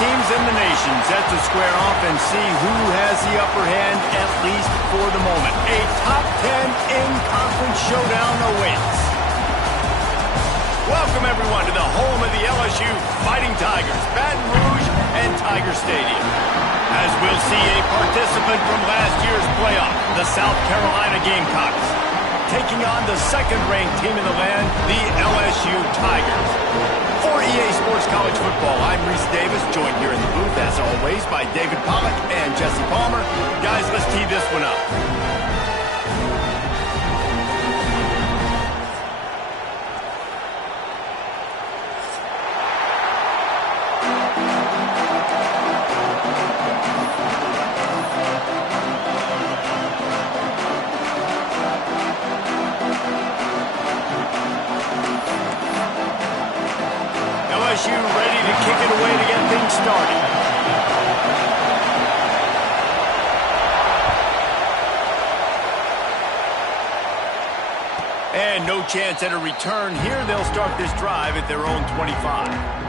teams in the nation set to square off and see who has the upper hand, at least for the moment. A top 10 in-conference showdown awaits. Welcome, everyone, to the home of the LSU Fighting Tigers, Baton Rouge and Tiger Stadium. As we'll see a participant from last year's playoff, the South Carolina Gamecocks, taking on the second-ranked team in the land, the LSU Tigers. For EA Sports College Football, I'm Reese Davis, joined here in the booth, as always, by David Pollack and Jesse Palmer. Guys, let's tee this one up. LSU ready to kick it away to get things started. And no chance at a return here. They'll start this drive at their own 25.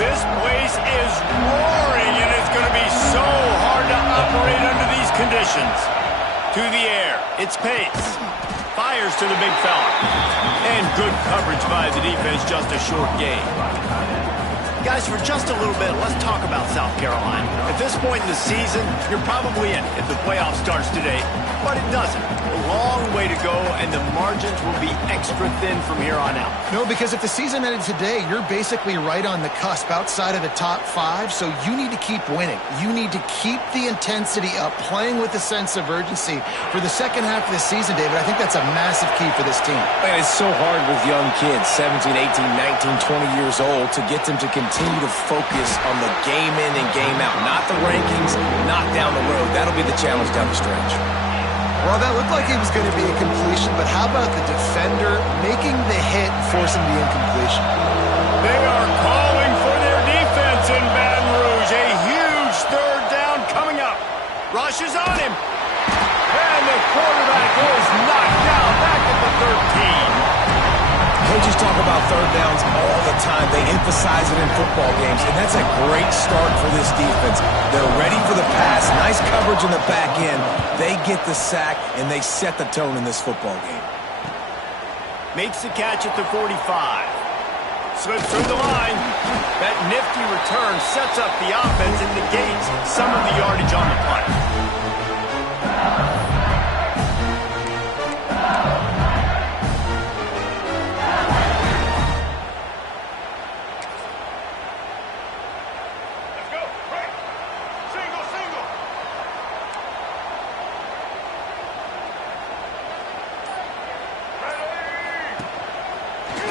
This place is roaring, and it's going to be so hard to operate under these conditions. To the air, it's Pace. Fires to the big fella. And good coverage by the defense, just a short gain. Guys, for just a little bit, let's talk about South Carolina. At this point in the season, you're probably in if the playoff starts today, but it doesn't. A long way to go, and the margins will be extra thin from here on out. No, because if the season ended today, you're basically right on the cusp outside of the top 5, so you need to keep winning. You need to keep the intensity up, playing with a sense of urgency for the second half of the season, David. I think that's a massive key for this team. Man, it's so hard with young kids, 17, 18, 19, 20 years old, to get them to continue to focus on the game in and game out, not the rankings, not down the road. That'll be the challenge down the stretch. Well, that looked like it was going to be a completion, but how about the defender making the hit, forcing the incompletion? They are calling for their defense in Baton Rouge. A huge third down coming up. Rush is on him. And the quarterback is knocked down back at the 13. Coaches talk about third downs all the time. They emphasize it in football games, and that's a great start for this defense. They're ready for the pass. Nice coverage in the back end. They get the sack, and they set the tone in this football game. Makes the catch at the 45. Slips through the line. That nifty return sets up the offense and negates some of the yardage on the punt.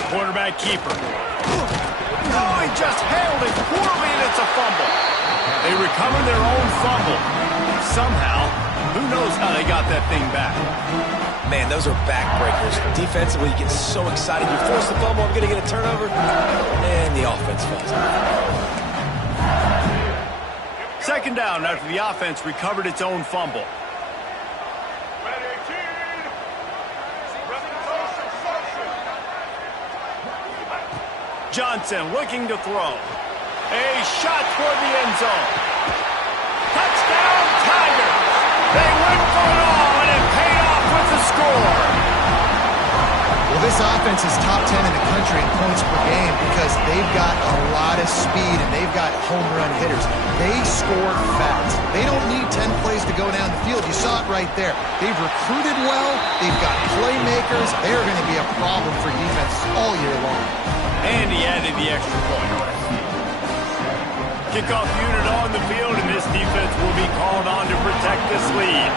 Quarterback keeper. Oh, he just handled it poorly, and it's a fumble. They recover their own fumble. Somehow, who knows how they got that thing back. Man, those are backbreakers. Defensively, you get so excited. You force the fumble, I'm going to get a turnover, and the offense falls out. Second down after the offense recovered its own fumble. Johnson looking to throw. A shot toward the end zone. Touchdown, Tigers! They went for it all, and it paid off with the score. Well, this offense is top 10 in the country in points per game because they've got a lot of speed and they've got home run hitters. They score fast. They don't need 10 plays to go down the field. You saw it right there. They've recruited well. They've got playmakers. They're going to be a problem for defense all year long. And he added the extra point. Kickoff unit on the field, and this defense will be called on to protect this lead.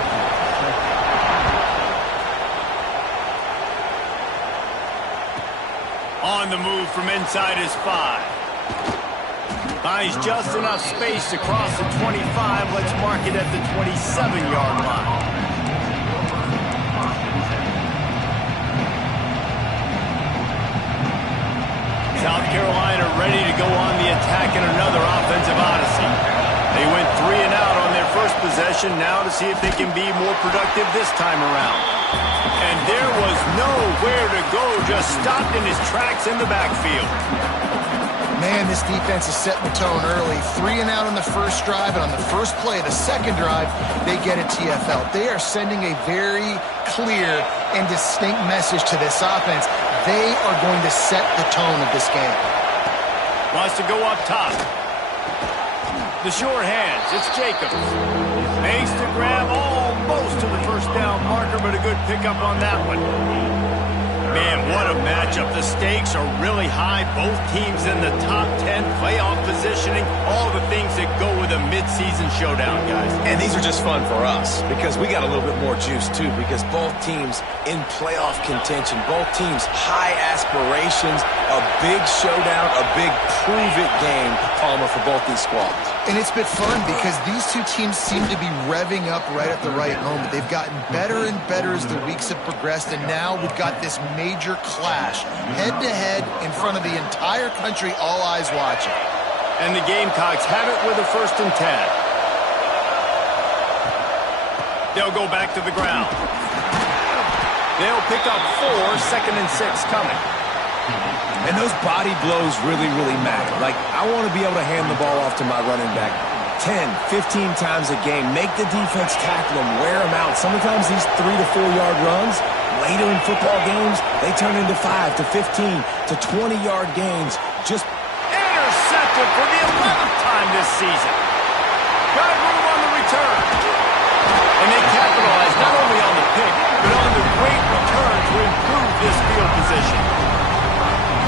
On the move from inside his 5. Finds just enough space to cross the 25. Let's mark it at the 27-yard line. South Carolina ready to to go on the attack in another offensive odyssey. They went 3 and out on their first possession, now to see if they can be more productive this time around. And there was nowhere to go, just stopped in his tracks in the backfield. Man, this defense is setting the tone early. 3 and out on the first drive, and on the first play, the second drive, they get a TFL. They are sending a very clear and distinct message to this offense. They are going to set the tone of this game. Wants to go up top. The sure hands, it's Jacobs. Makes to grab almost to the first down marker, but a good pickup on that one. Man, what a matchup. The stakes are really high. Both teams in the top 10, playoff positioning, all the things that go with a midseason showdown, guys. And these are just fun for us because we got a little bit more juice, too, because both teams in playoff contention, both teams high aspirations, a big showdown, a big prove-it game, Palmer, for both these squads. And it's been fun because these two teams seem to be revving up right at the right moment. They've gotten better and better as the weeks have progressed, and now we've got this major clash, head-to-head in front of the entire country, all eyes watching. And the Gamecocks have it with a 1st and 10. They'll go back to the ground. They'll pick up 4, 2nd and 6 coming. And those body blows really, really matter. Like, I want to be able to hand the ball off to my running back 10, 15 times a game. Make the defense tackle them, wear them out. Sometimes these 3 to 4 yard runs, later in football games, they turn into 5 to 15 to 20-yard gains. Just intercepted for the 11th time this season. Got room on the return. And they capitalize not only on the pick, but on the great return to improve this field position.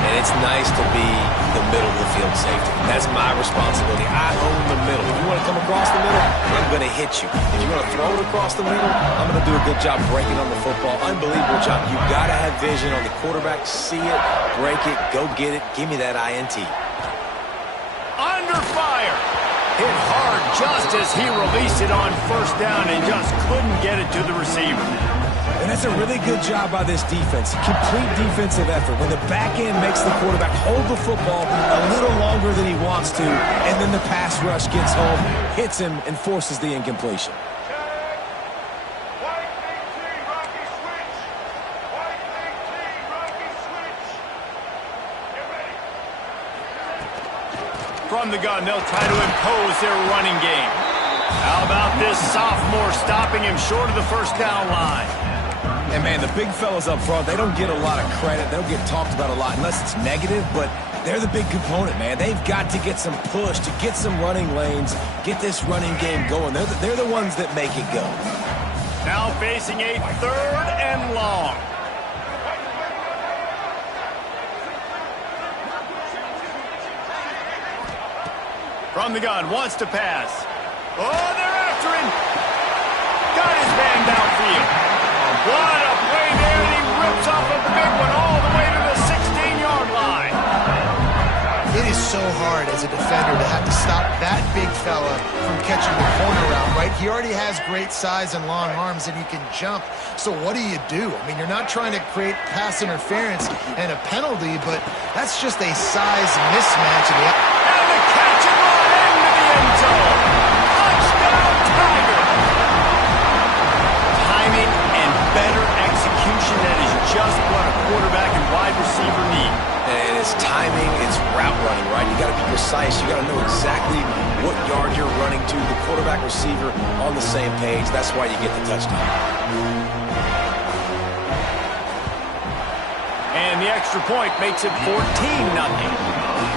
And it's nice to be the middle of the field safety. That's my responsibility. I own the middle. If you want to come across the middle, I'm going to hit you. If you want to throw it across the middle, I'm going to do a good job breaking on the football. Unbelievable job. You've got to have vision on the quarterback. See it, break it, go get it. Give me that INT. Under fire. Hit hard just as he released it on 1st down and just couldn't get it to the receiver. And that's a really good job by this defense. Complete defensive effort. When the back end makes the quarterback hold the football a little longer than he wants to, and then the pass rush gets home, hits him, and forces the incompletion. From the gun, they'll try to impose their running game. How about this sophomore stopping him short of the 1st down line? And, man, the big fellas up front, they don't get a lot of credit. They don't get talked about a lot unless it's negative, but they're the big component, man. They've got to get some push, to get some running lanes, get this running game going. They're the ones that make it go. Now facing a 3rd and long. From the gun, wants to pass. Oh, they're after him. Got his man downfield. What a play there, and he rips off a big one all the way to the 16-yard line. It is so hard as a defender to have to stop that big fella from catching the corner route, right? He already has great size and long arms, and he can jump. So what do? I mean, you're not trying to create pass interference and a penalty, but that's just a size mismatch. And the catch and run into the end zone. Touchdown, Tiger. Timing and better execution, that is just what a quarterback and wide receiver need. And it's timing, it's route running, right? You got to be precise. You got to know exactly what yard you're running to. The quarterback, receiver on the same page. That's why you get the touchdown. And the extra point makes it 14-0.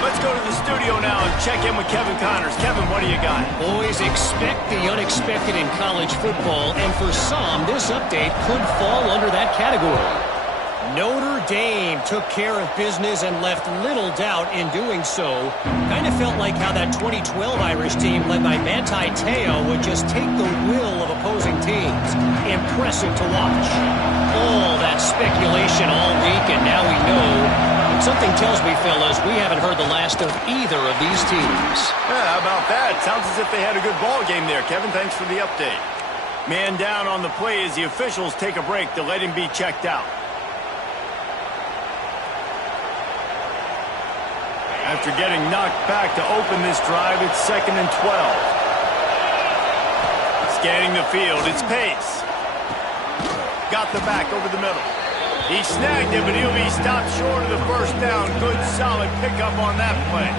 Let's go to the studio now and check in with Kevin Connors. Kevin, what do you got? Boys, expect the unexpected in college football, and for some, this update could fall under that category. Notre Dame took care of business and left little doubt in doing so. Kind of felt like how that 2012 Irish team led by Manti Te'o would just take the will of opposing teams. Impressive to watch. All that speculation all week, and now we know. Something tells me, fellas, we haven't heard the last of either of these teams. Yeah, how about that? Sounds as if they had a good ball game there. Kevin, thanks for the update. Man down on the play as the officials take a break to let him be checked out. After getting knocked back to open this drive, it's 2nd and 12. Scanning the field, it's Pace. Got the back over the middle. He snagged it, but he'll be stopped short of the first down. Good, solid pickup on that play.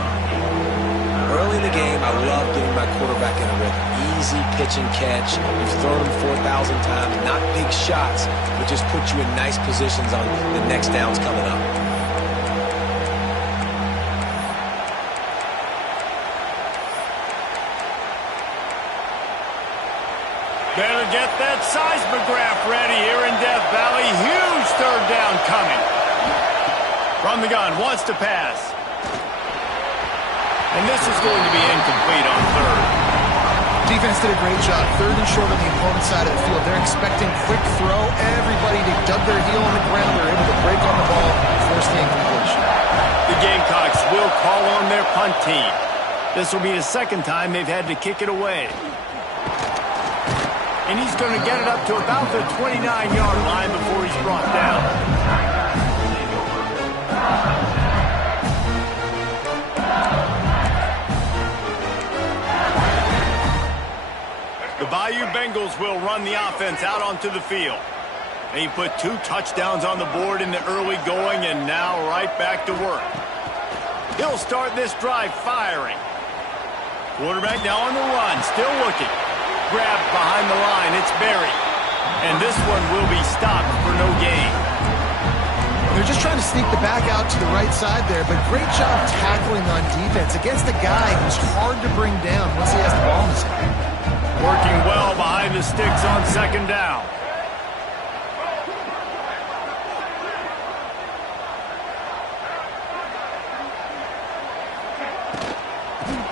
Early in the game, I love getting my quarterback in a rhythm. Easy pitch and catch. You've thrown him 4,000 times. Not big shots, but just put you in nice positions on the next downs coming up. Better get that seismograph ready here in Death Valley. Huge 3rd down coming. From the gun, wants to pass. And this is going to be incomplete on 3rd. Defense did a great job. 3rd and short on the opponent's side of the field. They're expecting quick throw. Everybody dug their heel on the ground. They're able to break on the ball, force the incompletion. The Gamecocks will call on their punt team. This will be the 2nd time they've had to kick it away. And he's going to get it up to about the 29-yard line before he's brought down. The Bayou Bengals will run the offense out onto the field. They put 2 touchdowns on the board in the early going and now right back to work. He'll start this drive firing. Quarterback now on the run, still looking. Grabbed behind the line, it's Berry. And this one will be stopped for no gain. They're just trying to sneak the back out to the right side there, but great job tackling on defense against a guy who's hard to bring down once he has the ball in his hand. Working well behind the sticks on 2nd down.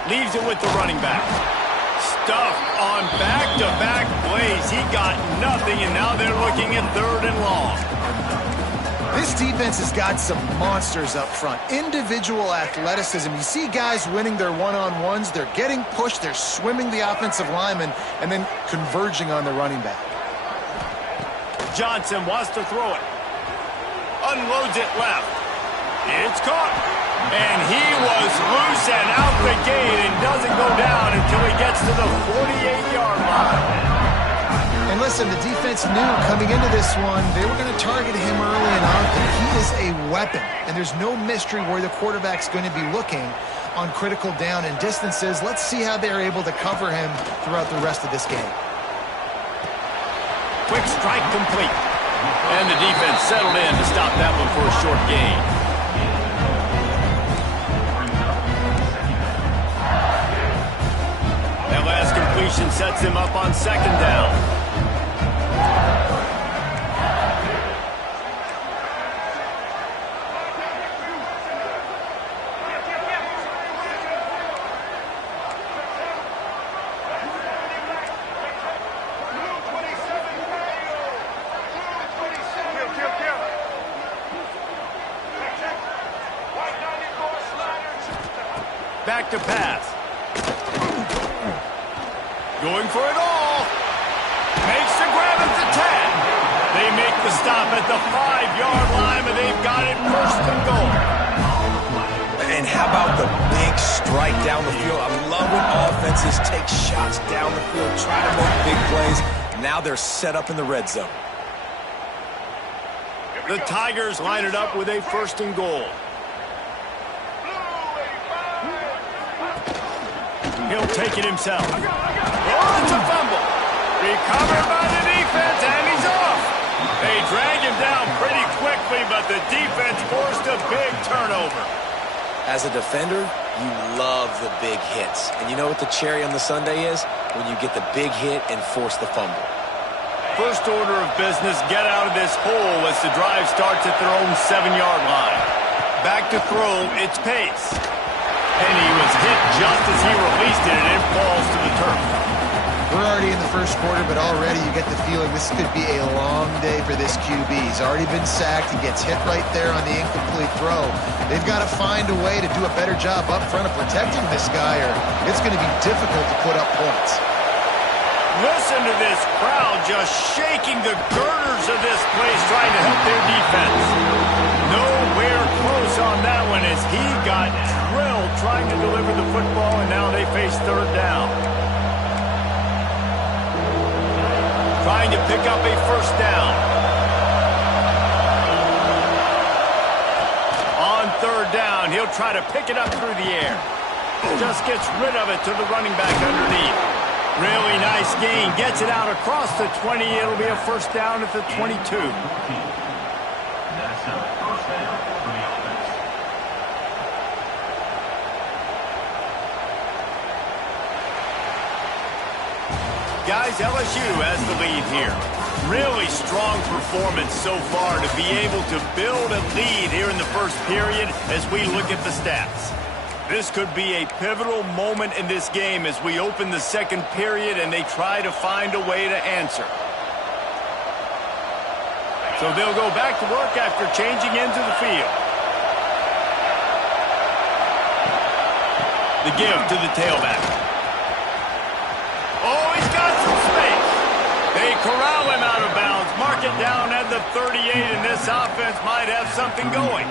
Leaves it with the running back. Stuffed on back-to-back plays. He got nothing, and now they're looking at 3rd and long. This defense has got some monsters up front. Individual athleticism. You see guys winning their one-on-ones. They're getting pushed. They're swimming the offensive lineman and then converging on the running back. Johnson wants to throw it. Unloads it left. It's caught. And he was loose and out the gate and doesn't go down until he gets to the 48-yard line. And listen, the defense knew coming into this one, they were going to target him early and often. He is a weapon, and there's no mystery where the quarterback's going to be looking on critical down and distances. Let's see how they're able to cover him throughout the rest of this game. Quick strike complete. And the defense settled in to stop that one for a short gain. That last completion sets him up on 2nd down. Back to pass. Going for it all. Makes the grab at the 10. They make the stop at the 5-yard line, but they've got it 1st and goal. And how about the big strike down the field? I love when offenses take shots down the field, try to make big plays. Now they're set up in the red zone. The Tigers line it up with a 1st and goal. He'll take it himself. Oh, it's a fumble. Recovered by the defense, and he's off. They drag him down pretty quickly, but the defense forced a big turnover. As a defender, you love the big hits. And you know what the cherry on the sundae is? When you get the big hit and force the fumble. First order of business, get out of this hole as the drive starts at their own 7-yard line. Back to throw, it's Pace. And he was hit just as he released it, and it falls to the turf. We're already in the first quarter, but already you get the feeling this could be a long day for this QB. He's already been sacked. He gets hit right there on the incomplete throw. They've got to find a way to do a better job up front of protecting this guy, or it's going to be difficult to put up points. Listen to this crowd just shaking the girders of this place, trying to help their defense. Nowhere close on that one as he got drilled football, and now they face third down. Trying to pick up a first down. On third down, he'll try to pick it up through the air. Just gets rid of it to the running back underneath. Really nice gain. Gets it out across the 20. It'll be a first down at the 22. Guys, LSU has the lead here. Really strong performance so far to be able to build a lead here in the first period as we look at the stats. This could be a pivotal moment in this game as we open the second period and they try to find a way to answer. So they'll go back to work after changing into the field. The give to the tailback. Oh, he's got some space. They corral him out of bounds. Mark it down at the 38, and this offense might have something going.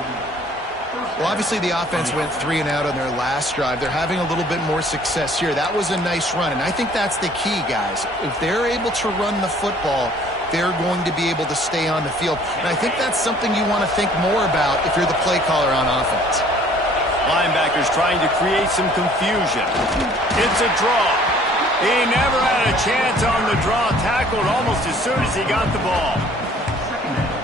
Well, obviously the offense went 3 and out on their last drive. They're having a little bit more success here. That was a nice run, and I think that's the key, guys. If they're able to run the football, they're going to be able to stay on the field. And I think that's something you want to think more about if you're the play caller on offense. Linebackers trying to create some confusion. It's a draw. He never had a chance on the draw, tackled almost as soon as he got the ball.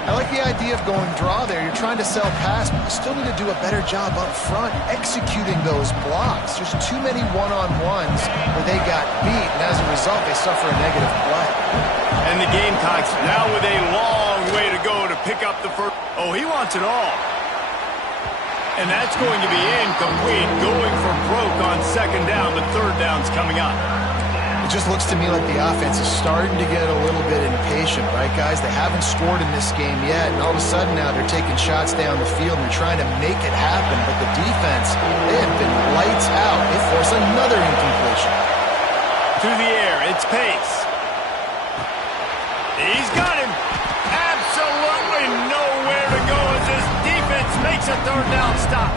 I like the idea of going draw there. You're trying to sell pass, but you still need to do a better job up front executing those blocks. There's too many one-on-ones where they got beat, and as a result, they suffer a negative play. And the Gamecocks now with a long way to go to pick up the first. Oh, he wants it all. And that's going to be incomplete, going for broke on second down. The third down's coming up. It just looks to me like the offense is starting to get a little bit impatient, right, guys? They haven't scored in this game yet, and all of a sudden now they're taking shots down the field and they're trying to make it happen. But the defense, they have been lights out. They force another incompletion. To the air, it's Pace. He's got him. Absolutely nowhere to go as this defense makes a third down stop.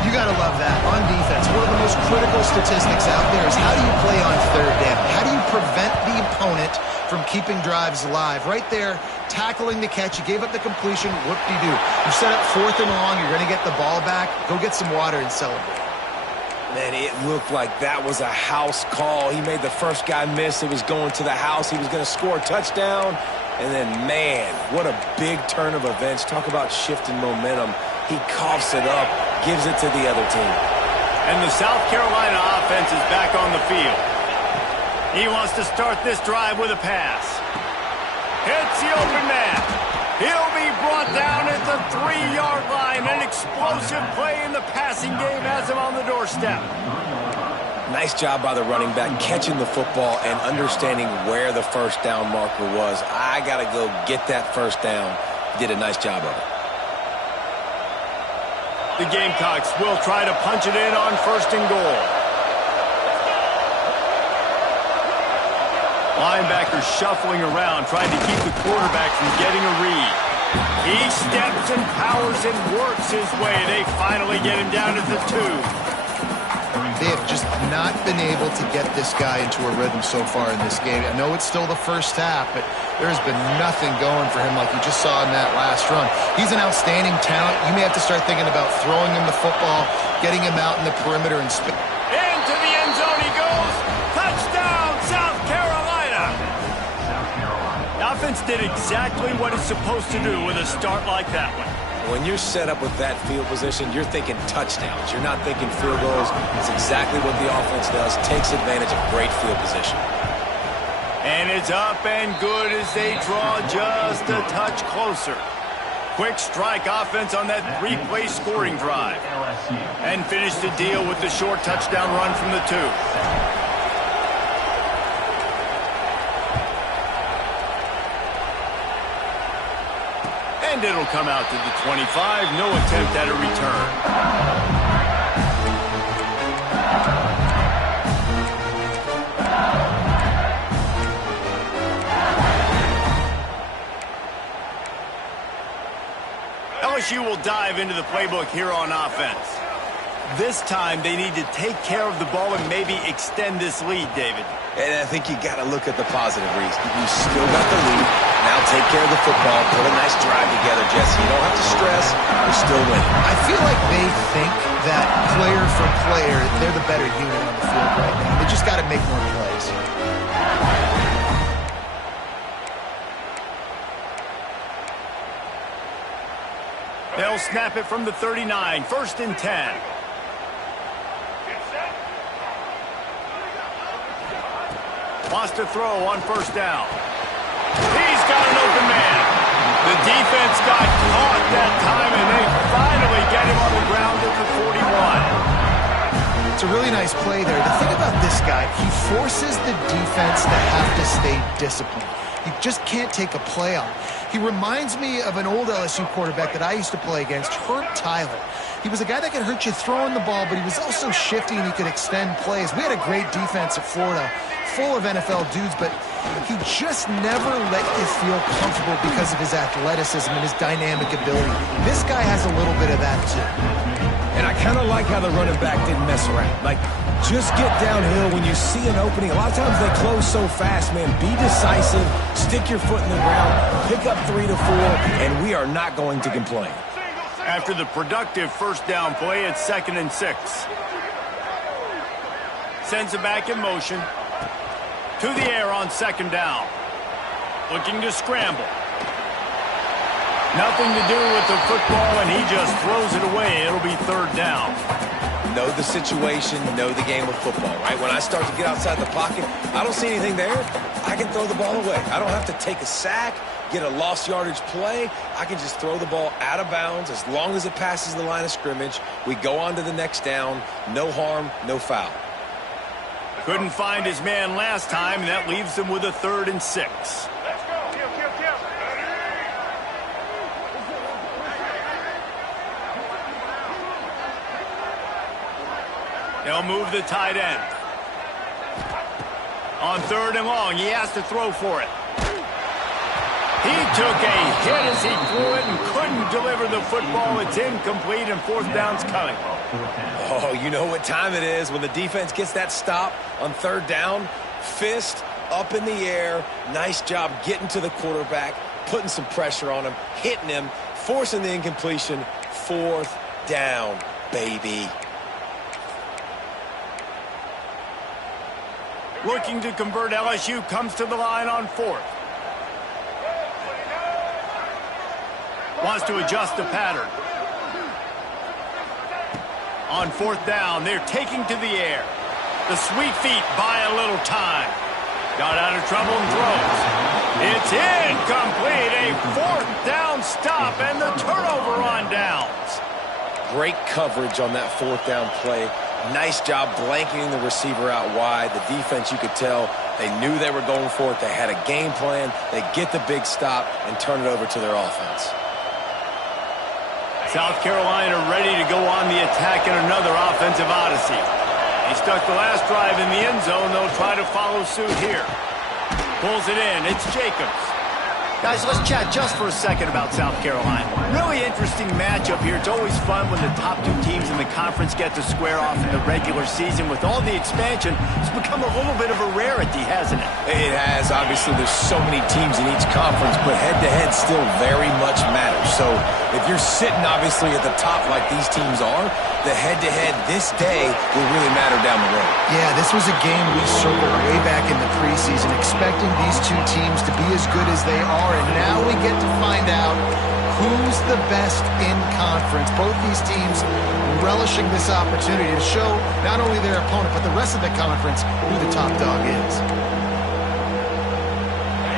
You got to love that. On defense, one of the most critical statistics out there is how do you play on third down? How do you prevent the opponent from keeping drives alive? Right there, tackling the catch. You gave up the completion. Whoop-de-doo. You set up 4th and long. You're going to get the ball back. Go get some water and celebrate. Man, it looked like that was a house call. He made the first guy miss. It was going to the house. He was going to score a touchdown. And then, man, what a big turn of events. Talk about shifting momentum. He coughs it up, gives it to the other team. And the South Carolina offense is back on the field. He wants to start this drive with a pass. Hits the open man. He'll be brought down at the 3-yard line. An explosive play in the passing game has him on the doorstep. Nice job by the running back, catching the football and understanding where the first down marker was. I got to go get that first down. Did a nice job of it. The Gamecocks will try to punch it in on 1st and goal. Linebackers shuffling around, trying to keep the quarterback from getting a read. He steps and powers and works his way. They finally get him down at the 2. They have just not been able to get this guy into a rhythm so far in this game. I know it's still the first half, but there's been nothing going for him like you just saw in that last run. He's an outstanding talent. You may have to start thinking about throwing him the football, getting him out in the perimeter and spin. Into the end zone he goes. Touchdown, South Carolina. The offense did exactly what it's supposed to do with a start like that one. When you're set up with that field position, you're thinking touchdowns. You're not thinking field goals. It's exactly what the offense does. Takes advantage of great field position. And it's up and good as they draw just a touch closer. Quick strike offense on that 3-play scoring drive. And finish the deal with the short touchdown run from the 2. And it'll come out to the 25. No attempt at a return. LSU will dive into the playbook here on offense. This time, they need to take care of the ball and maybe extend this lead, David. And I think you got to look at the positive, Reese. You still got the lead. Now take care of the football. Put a nice drive together, Jesse. You don't have to stress. You're still winning. I feel like they think that player for player, they're the better unit on the field right now. They just got to make more plays. They'll snap it from the 39. 1st and 10. Wants to throw on 1st down. He's got an open man. The defense got caught that time, and they finally get him on the ground at the 41. It's a really nice play there. The thing about this guy, he forces the defense to have to stay disciplined. You just can't take a play on him. He reminds me of an old LSU quarterback that I used to play against, Herb Tyler. He was a guy that could hurt you throwing the ball, but he was also shifty and he could extend plays. We had a great defense at Florida, full of NFL dudes, but he just never let you feel comfortable because of his athleticism and his dynamic ability. This guy has a little bit of that too. And I kind of like how the running back didn't mess around. Like, just get downhill when you see an opening. A lot of times they close so fast, man. Be decisive, stick your foot in the ground, pick up 3 to 4, and we are not going to complain. After the productive 1st down play, it's 2nd and 6. Sends it back in motion. To the air on 2nd down. Looking to scramble. Nothing to do with the football, and he just throws it away. It'll be 3rd down. Know the situation, know the game of football, right? When I start to get outside the pocket, I don't see anything there, I can throw the ball away. I don't have to take a sack, get a lost yardage play. I can just throw the ball out of bounds as long as it passes the line of scrimmage. We go on to the next down. No harm, no foul. Couldn't find his man last time, and that leaves him with a 3rd and 6. They'll move the tight end. On 3rd and long, he has to throw for it. He took a hit as he threw it and couldn't deliver the football. It's incomplete, and 4th down's coming. Oh, you know what time it is when the defense gets that stop on 3rd down. Fist up in the air. Nice job getting to the quarterback, putting some pressure on him, hitting him, forcing the incompletion. 4th down, baby. Looking to convert, LSU comes to the line on 4th. Wants to adjust the pattern. On 4th down, they're taking to the air. The sweet feet buy a little time. Got out of trouble and throws. It's incomplete. A 4th down stop and the turnover on downs. Great coverage on that 4th down play. Nice job blanketing the receiver out wide. The defense, you could tell, they knew they were going for it. They had a game plan. They get the big stop and turn it over to their offense. South Carolina ready to go on the attack in another offensive odyssey. He stuck the last drive in the end zone. They'll try to follow suit here. Pulls it in. It's Jacobs. Guys, let's chat just for a second about South Carolina. Really interesting matchup here. It's always fun when the top 2 teams in the conference get to square off in the regular season. With all the expansion, it's become a little bit of a rarity, hasn't it? It has. Obviously, there's so many teams in each conference, but head-to-head still very much matters. So if you're sitting, obviously, at the top like these teams are, the head-to-head this day will really matter down the road. Yeah, this was a game we circled way back in the preseason, expecting these 2 teams to be as good as they are. And now we get to find out who's the best in conference. Both these teams relishing this opportunity to show not only their opponent, but the rest of the conference who the top dog is.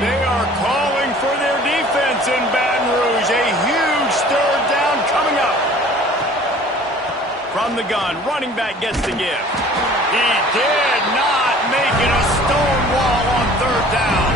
They are calling for their defense in Baton Rouge. A huge 3rd down coming up. From the gun, running back gets the give. He did not make it a stone wall on 3rd down.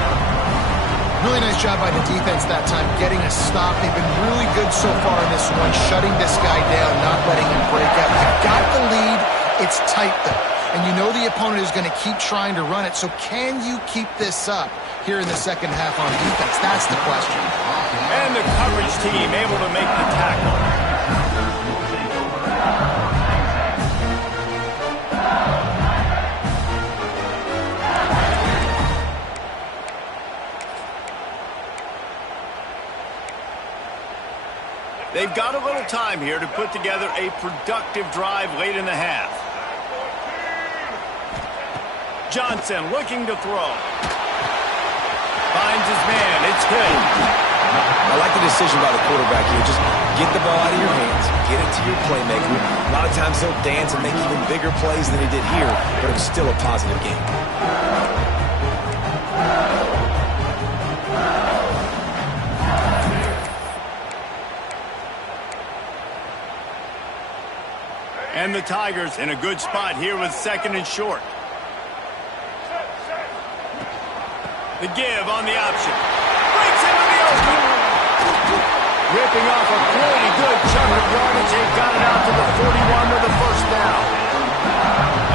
Really nice job by the defense that time, getting a stop. They've been really good so far in this one, shutting this guy down, not letting him break out. You've got the lead. It's tight, though. And you know the opponent is going to keep trying to run it. So can you keep this up here in the second half on defense? That's the question. And the coverage team able to make the tackle. They've got a little time here to put together a productive drive late in the half. Johnson looking to throw. Finds his man. It's Hill. I like the decision by the quarterback here. Just get the ball out of your hands. Get it to your playmaker. A lot of times he'll dance and make even bigger plays than he did here, but it was still a positive game. And the Tigers in a good spot here with 2nd and short. The give on the option. Breaks into the open. Ripping off a pretty good chunk of yardage. They've got it out to the 41 to the first down.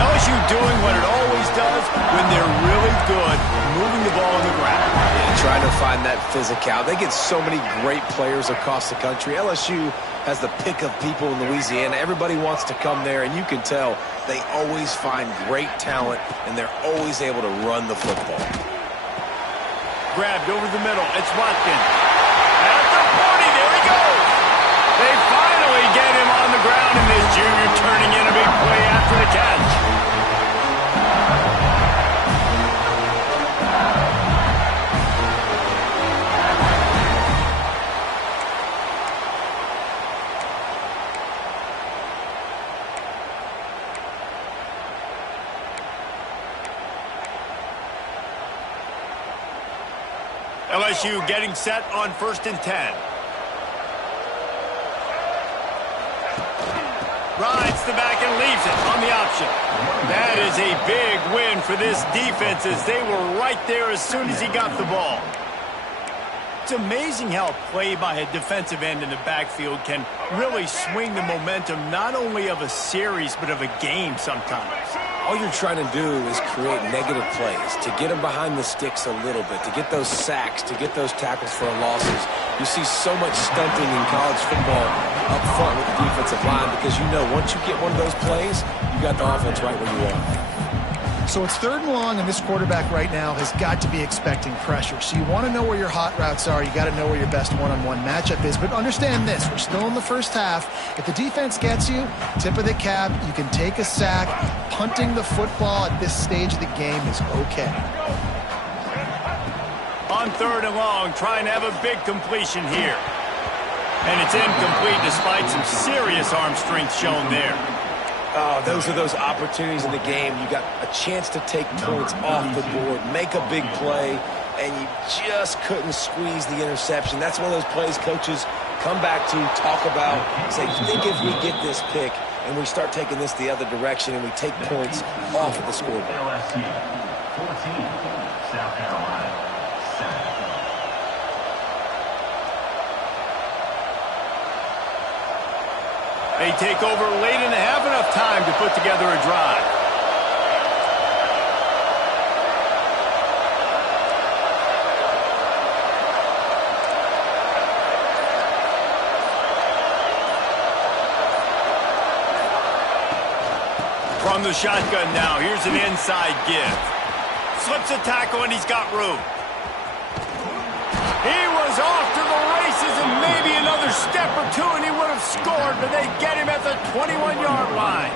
LSU doing what it always does when they're really good, moving the ball on the ground. Yeah, trying to find that physical. They get so many great players across the country. LSU has the pick of people in Louisiana. Everybody wants to come there, and you can tell they always find great talent, and they're always able to run the football. Grabbed over the middle. It's Watkins. At the 40, there he goes. They finally get him on the ground, and this junior turning in a big play after the catch. LSU getting set on 1st and 10. Rides the back and leaves it on the option. That is a big win for this defense as they were right there as soon as he got the ball. It's amazing how a play by a defensive end in the backfield can really swing the momentum not only of a series but of a game sometimes. All you're trying to do is create negative plays, to get them behind the sticks a little bit, to get those sacks, to get those tackles for losses. You see so much stunting in college football up front with the defensive line because you know once you get one of those plays, you got the offense right where you are. So it's 3rd and long, and this quarterback right now has got to be expecting pressure. So you want to know where your hot routes are. You got to know where your best one-on-one matchup is. But understand this, we're still in the first half. If the defense gets you, tip of the cap, you can take a sack. Punting the football at this stage of the game is okay. On 3rd and long, trying to have a big completion here. And it's incomplete despite some serious arm strength shown there. Oh, those are those opportunities in the game. You got a chance to take points off the board, make a big play, and you just couldn't squeeze the interception. That's one of those plays coaches come back to, talk about, say, think if we get this pick and we start taking this the other direction and we take points off of the scoreboard. LSU 14, South Carolina 7. They take over late in the half, enough time to put together a drive. From the shotgun now, here's an inside give. Slips a tackle and he's got room. He was off to the races and maybe another step or two and he would have scored, but they get him at the 21-yard line.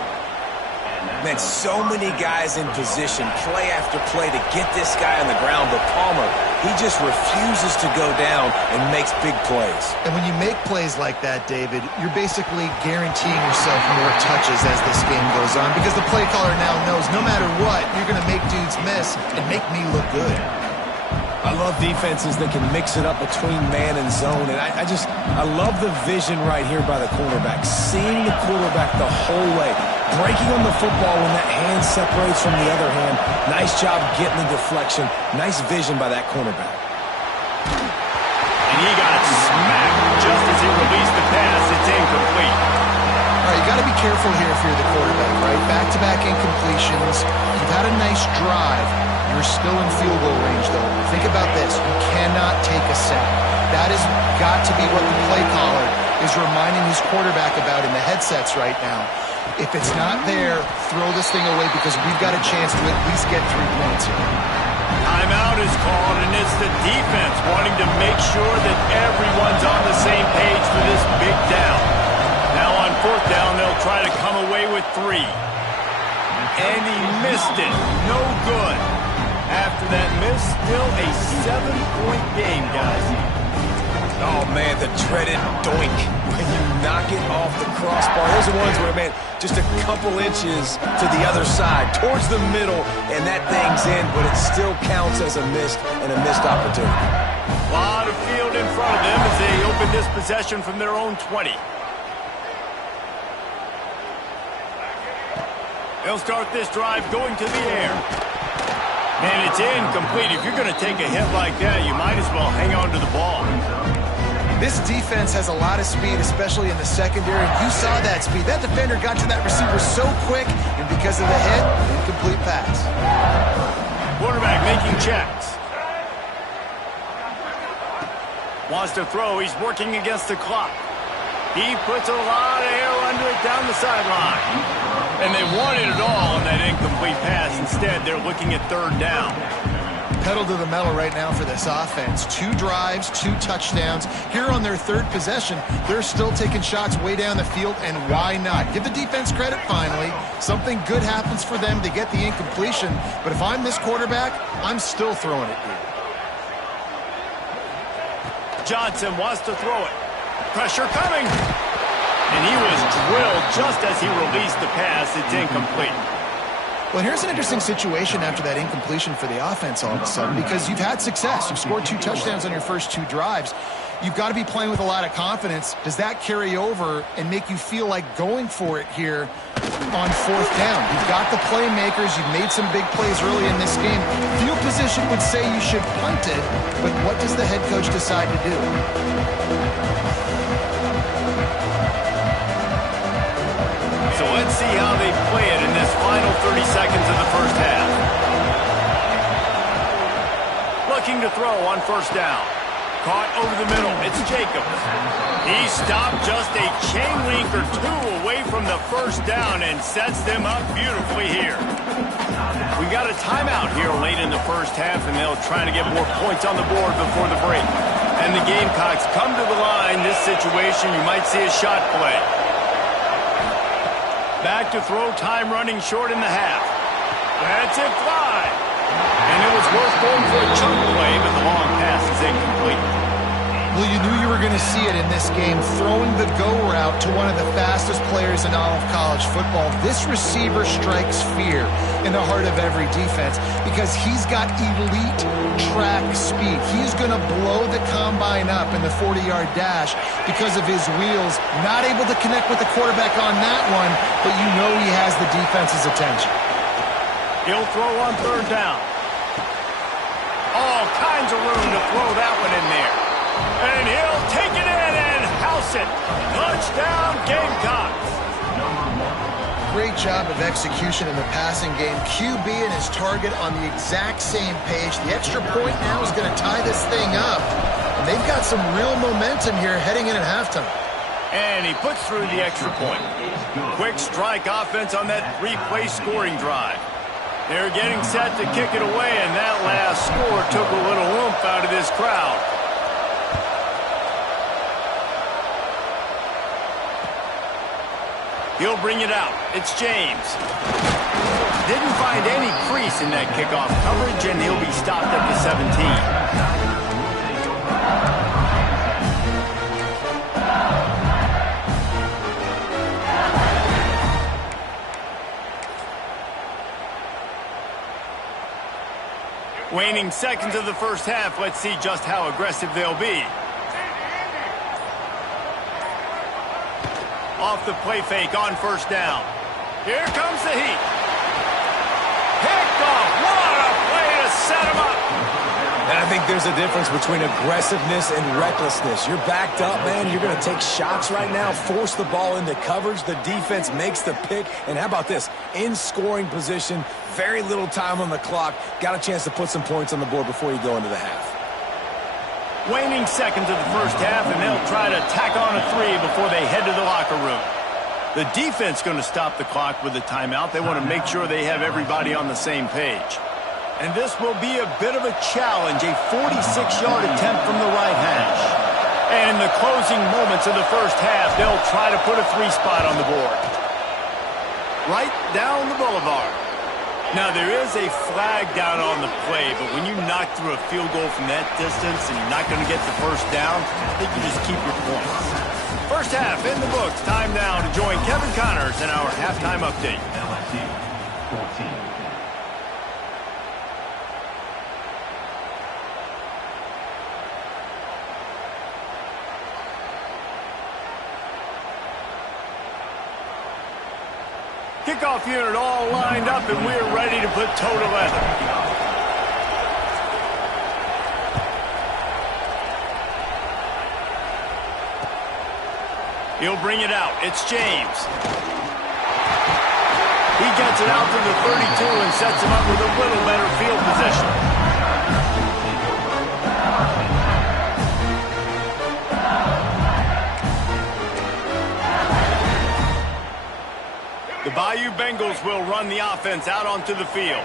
Man, so many guys in position, play after play to get this guy on the ground, but Palmer, he just refuses to go down and makes big plays. And when you make plays like that, David, you're basically guaranteeing yourself more touches as this game goes on because the play caller now knows no matter what, you're going to make dudes miss and make me look good. I love defenses that can mix it up between man and zone, and I love the vision right here by the cornerback, seeing the quarterback the whole way, breaking on the football when that hand separates from the other hand. Nice job getting the deflection. Nice vision by that cornerback. And he got smacked just as he released the pass. It's incomplete. All right, you got to be careful here if you're the quarterback, right? Back-to-back incompletions. You've had a nice drive. You're still in field goal range, though. Think about this. You cannot take a sack. That has got to be what the play caller is reminding his quarterback about in the headsets right now. If it's not there, throw this thing away because we've got a chance to at least get 3 points here. Timeout is called, and it's the defense wanting to make sure that everyone's on the same page for this big day. away with 3. And he missed it. No good. After that miss, still a 7-point game, guys. Oh, man, the dreaded doink when you knock it off the crossbar. Those are ones where, man, just a couple inches to the other side, towards the middle, and that thing's in, but it still counts as a missed opportunity. A lot of field in front of them as they open this possession from their own 20. They'll start this drive going to the air. And it's incomplete. If you're going to take a hit like that, you might as well hang on to the ball. This defense has a lot of speed, especially in the secondary. You saw that speed. That defender got to that receiver so quick, and because of the hit, incomplete pass. Quarterback making checks. Wants to throw. He's working against the clock. He puts a lot of air under it down the sideline. And they wanted it all on that incomplete pass. Instead, they're looking at 3rd down. Pedal to the metal right now for this offense. 2 drives, 2 touchdowns. Here on their 3rd possession, they're still taking shots way down the field, and why not? Give the defense credit finally. Something good happens for them to get the incompletion, but if I'm this quarterback, I'm still throwing it here. Johnson wants to throw it. Pressure coming. And he was drilled just as he released the pass. It's incomplete. Well, here's an interesting situation after that incompletion for the offense all of a sudden, because you've had success. You've scored 2 touchdowns on your first 2 drives. You've got to be playing with a lot of confidence. Does that carry over and make you feel like going for it here on 4th down? You've got the playmakers. You've made some big plays early in this game. Field position would say you should punt it, but what does the head coach decide to do? So let's see how they play it in this final 30 seconds of the first half. Looking to throw on 1st down. Caught over the middle. It's Jacobs. He stopped just a chain link or 2 away from the 1st down and sets them up beautifully here. We got a timeout here late in the first half, and they'll try to get more points on the board before the break. And the Gamecocks come to the line. This situation, you might see a shot play. Back to throw, time running short in the half. That's it, fly. And it was worth going for a chunk play, but the long pass is incomplete. Well, you knew you were going to see it in this game, throwing the go route to one of the fastest players in all of college football. This receiver strikes fear in the heart of every defense because he's got elite track speed. He's going to blow the combine up in the 40-yard dash because of his wheels. Not able to connect with the quarterback on that one, but you know he has the defense's attention. He'll throw on 3rd down. All kinds of room to throw that one in there. And he'll take it in and house it. Touchdown, Gamecocks. Great job of execution in the passing game. QB and his target on the exact same page. The extra point now is going to tie this thing up. And they've got some real momentum here heading in at halftime. And he puts through the extra point. Quick strike offense on that 3-play scoring drive. They're getting set to kick it away, and that last score took a little oomph out of this crowd. He'll bring it out. It's James. Didn't find any crease in that kickoff coverage, and he'll be stopped at the 17. Waning seconds of the first half. Let's see just how aggressive they'll be. Off the play fake on 1st down. Here comes the heat. Picked off. What a play to set him up. And I think there's a difference between aggressiveness and recklessness. You're backed up, man. You're going to take shots right now, force the ball into coverage. The defense makes the pick. And how about this? In scoring position, very little time on the clock. Got a chance to put some points on the board before you go into the half. Waning seconds of the first half, and they'll try to tack on a 3 before they head to the locker room. The defense going to stop the clock with a timeout. They want to make sure they have everybody on the same page. And this will be a bit of a challenge, a 46-yard attempt from the right hash. And in the closing moments of the first half, they'll try to put a 3 spot on the board. right down the boulevard. Now, there is a flag down on the play, but when you knock through a field goal from that distance and you're not going to get the first down, I think you just keep your points. First half in the books. Time now to join Kevin Connors in our halftime update. LSU 14. Kickoff unit all lined up, and we're ready to put toe to leather. He'll bring it out. It's James. He gets it out to the 32 and sets him up with a little better field position. The Bayou Bengals will run the offense out onto the field.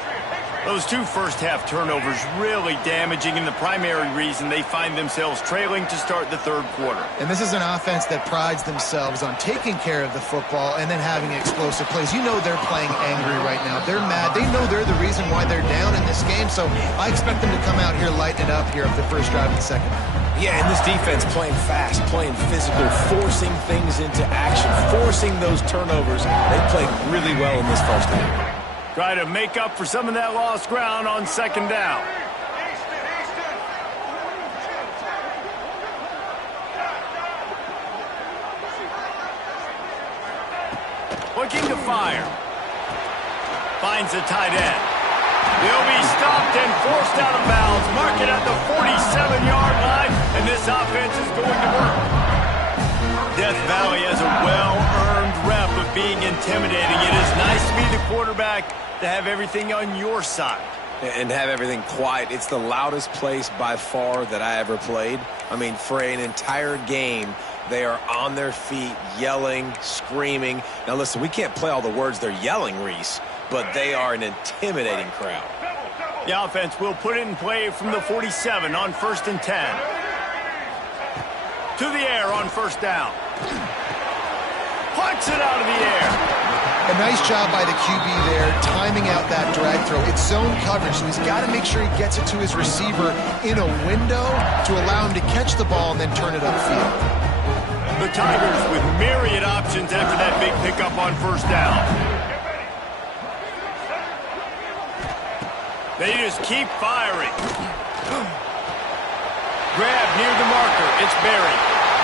Those two first-half turnovers really damaging, and the primary reason they find themselves trailing to start the third quarter. And this is an offense that prides themselves on taking care of the football and then having explosive plays. You know they're playing angry right now. They're mad. They know they're the reason why they're down in this game, so I expect them to come out here, lighten it up here of the first drive of the second. Yeah, and this defense playing fast, playing physical, forcing things into action, forcing those turnovers. They played really well in this first half. Try to make up for some of that lost ground on second down. Looking to fire. Finds a tight end. He'll be stopped and forced out of bounds. Mark it at the 47-yard line, and this offense is going to work. Death Valley has a well-earned rep of being intimidating. It is nice to be the quarterback, to have everything on your side. And have everything quiet. It's the loudest place by far that I ever played. I mean, for an entire game, they are on their feet, yelling, screaming. Now, listen, we can't play all the words they're yelling, Reese, but they are an intimidating crowd. The offense will put it in play from the 47 on 1st and 10. To the air on first down. Plucks it out of the air. A nice job by the QB there, timing out that drag throw. It's zone coverage, so he's got to make sure he gets it to his receiver in a window to allow him to catch the ball and then turn it upfield. The Tigers with myriad options after that big pickup on first down. They just keep firing. Grab near the marker. It's Berry.